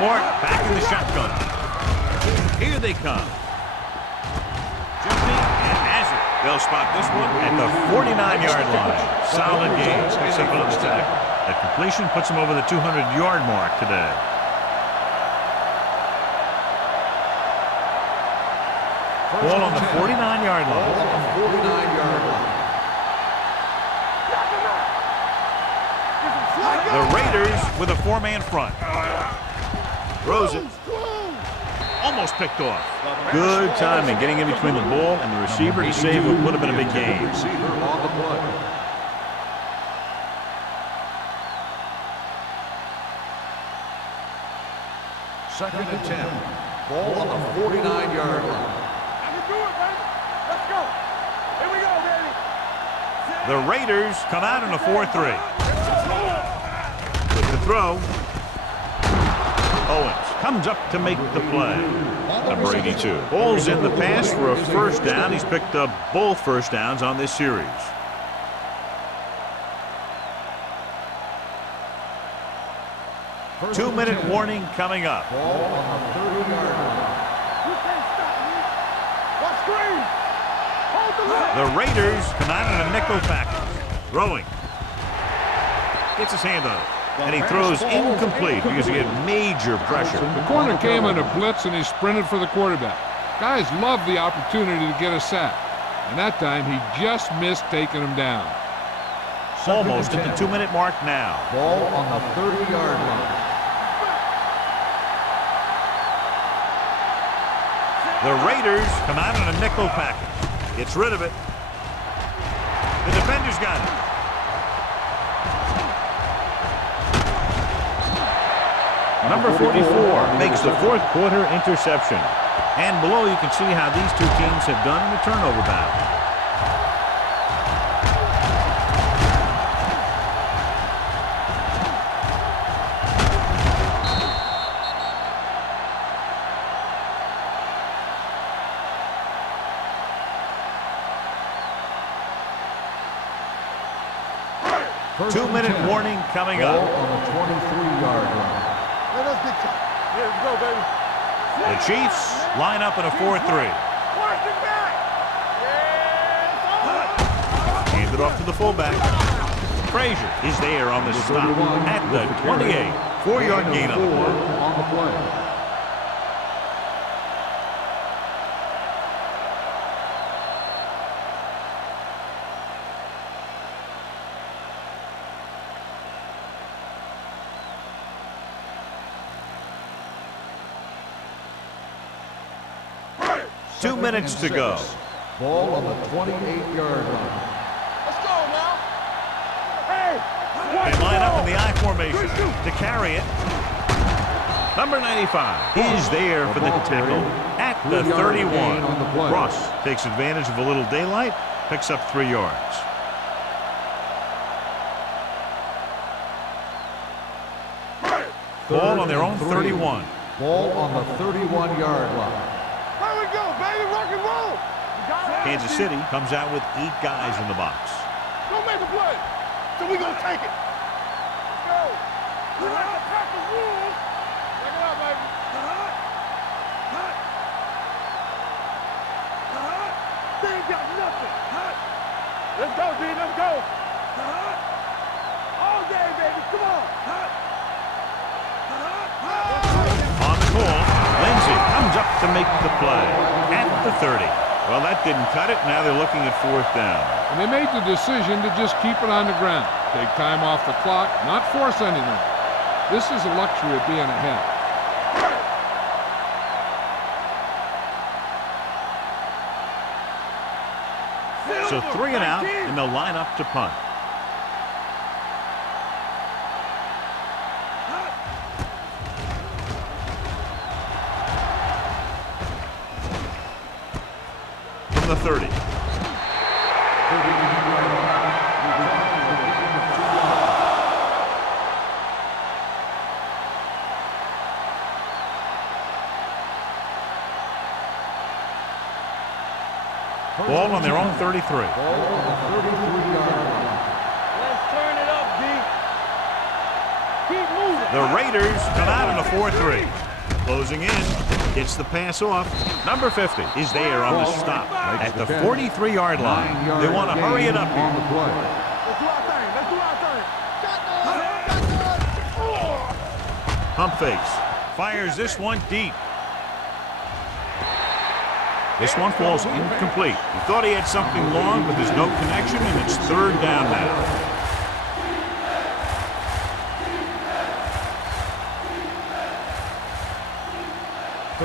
Moore back in the shotgun. Here they come. Jumping and has it. They'll spot this one at the 49-yard line. Solid game. Picks up another tackle. That completion puts him over the 200-yard mark today. Ball on the 49-yard line. Ball on the 49-yard line. The Raiders with a four-man front. Throws it. Almost picked off. Good timing getting in between the ball and the receiver to save what would have been a big game. Receiver on the play. Second and 10. Ball on the 49-yard line. I can do it, baby! Let's go! Here we go, baby! The Raiders come out in a 4-3. With the throw. Owens comes up to make the play. Number 82. Ball's in the pass for a first down. He's picked up both first downs on this series. Two-minute warning coming up. Ball on the 30-yard line. You can't stop me! Watch screen! Hold the line! The Raiders come out in a nickel package. Throwing. Gets his hand on it. And he throws incomplete because he had major pressure. The corner came on a blitz and he sprinted for the quarterback. Guys love the opportunity to get a sack. And that time he just missed taking him down. Almost at the 2-minute mark now. Ball on the 30-yard line. The Raiders come out in a nickel package. Gets rid of it. The defender's got it. Number 44 makes the fourth quarter interception. And below you can see how these two teams have done in the turnover battle. Two-minute warning coming Ball up. on the 23-yard line. Let us get top. Here we go, baby. The Chiefs line up in a 4-3. Watch it back! Hand it off to the fullback. Frazier is there on the stop at the 28. 4-yard gain on the play. On the play. Two minutes to go. Ball on the 28-yard line. Let's go now! Hey! They line up in the I formation to carry it. Number 95 is there for the tackle at the 31. Ross takes advantage of a little daylight, picks up 3 yards. Ball on their own 31. Ball on the 31-yard line. Here we go, baby! Rock and roll! Kansas City comes out with 8 guys in the box. Don't make a play! So we gonna take it! Let's go! We like to crack the rules! Check it out, baby! They ain't got nothing! Let's go, D. Let's go. All day, baby. Come on. On the call, Lindsey comes up to make the play at the 30. Well, that didn't cut it. Now they're looking at 4th down. And they made the decision to just keep it on the ground. Take time off the clock, not force anything. This is the luxury of being ahead. So 3 and out, and they'll line up to punt. From the 30. Ball on their own 33. Ball on the 33-yard line. Let's turn it up, D. Keep moving. The Raiders come out in a 4-3. Closing in, gets the pass off. Number 50 is there on the stop at the 43-yard line. They want to hurry it up On here. the play. Let's do our thing. Let's do our thing. Pump fakes. Fires this one deep. This one falls incomplete. He thought he had something long, but there's no connection, and it's 3rd down now.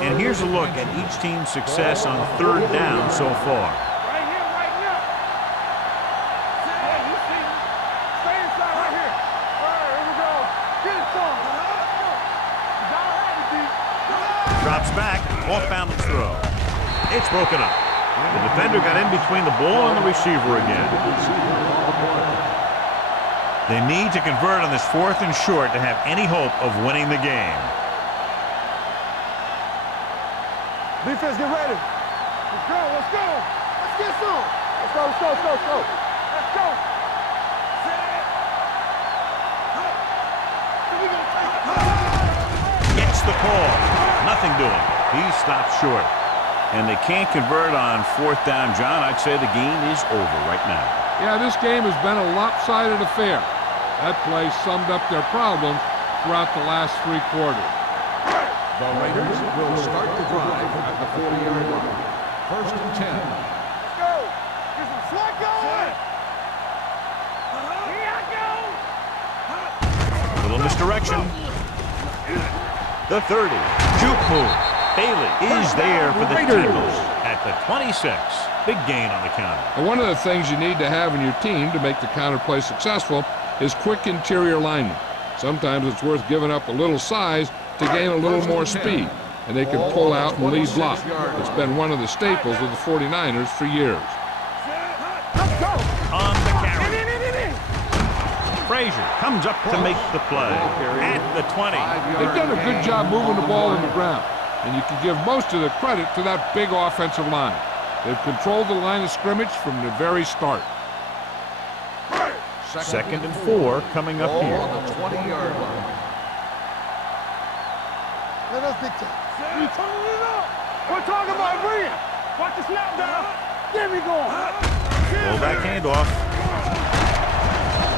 And here's a look at each team's success on 3rd down so far. Right here, right now. Hey, you see? Stay inside right here. All right, here we go. Get it, son. Drops back, off balance throw. It's broken up. The defender got in between the ball and the receiver again. They need to convert on this 4th and short to have any hope of winning the game. Defense, get ready. Let's go, let's go. Let's get some. Let's go, let's go, let's go, let's go. Let's go. Gets the call. Nothing doing. He stopped short. And they can't convert on 4th down, John. I'd say the game is over right now. Yeah, this game has been a lopsided affair. That play summed up their problems throughout the last 3 quarters. The Raiders will start the drive at the 40-yard line. 1st and 10. Let's go. Get some slack going. Here I go. Little misdirection. The 30. Juke move. Bailey is there for the tackles at the 26. Big gain on the counter. And one of the things you need to have in your team to make the counter play successful is quick interior linemen. Sometimes it's worth giving up a little size to gain a little more speed, and they can pull out and lead block. It's been one of the staples of the 49ers for years. Let's go. On the carry. Frazier comes up to make the play at the 20. They've done a good job moving the ball on the ground, and you can give most of the credit to that big offensive line. They've controlled the line of scrimmage from the very start. 2nd and 4 coming up Ball here. on the 20-yard line. Let us dictate. You turning it up. We're talking about brilliant. Watch the snap down. Get me going. Pull back handoff.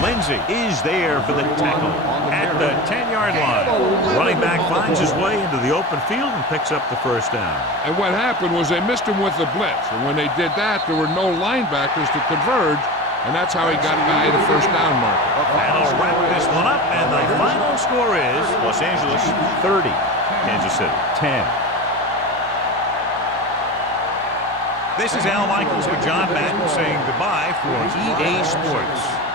Lindsey is there for the tackle at the 10-yard line. Running back finds his way into the open field and picks up the 1st down. And what happened was they missed him with the blitz, and when they did that, there were no linebackers to converge, and that's how he got by the 1st down marker. That'll wrap this one up, and the final score is Los Angeles 30, Kansas City 10. This is Al Michaels with John Madden saying goodbye for EA Sports.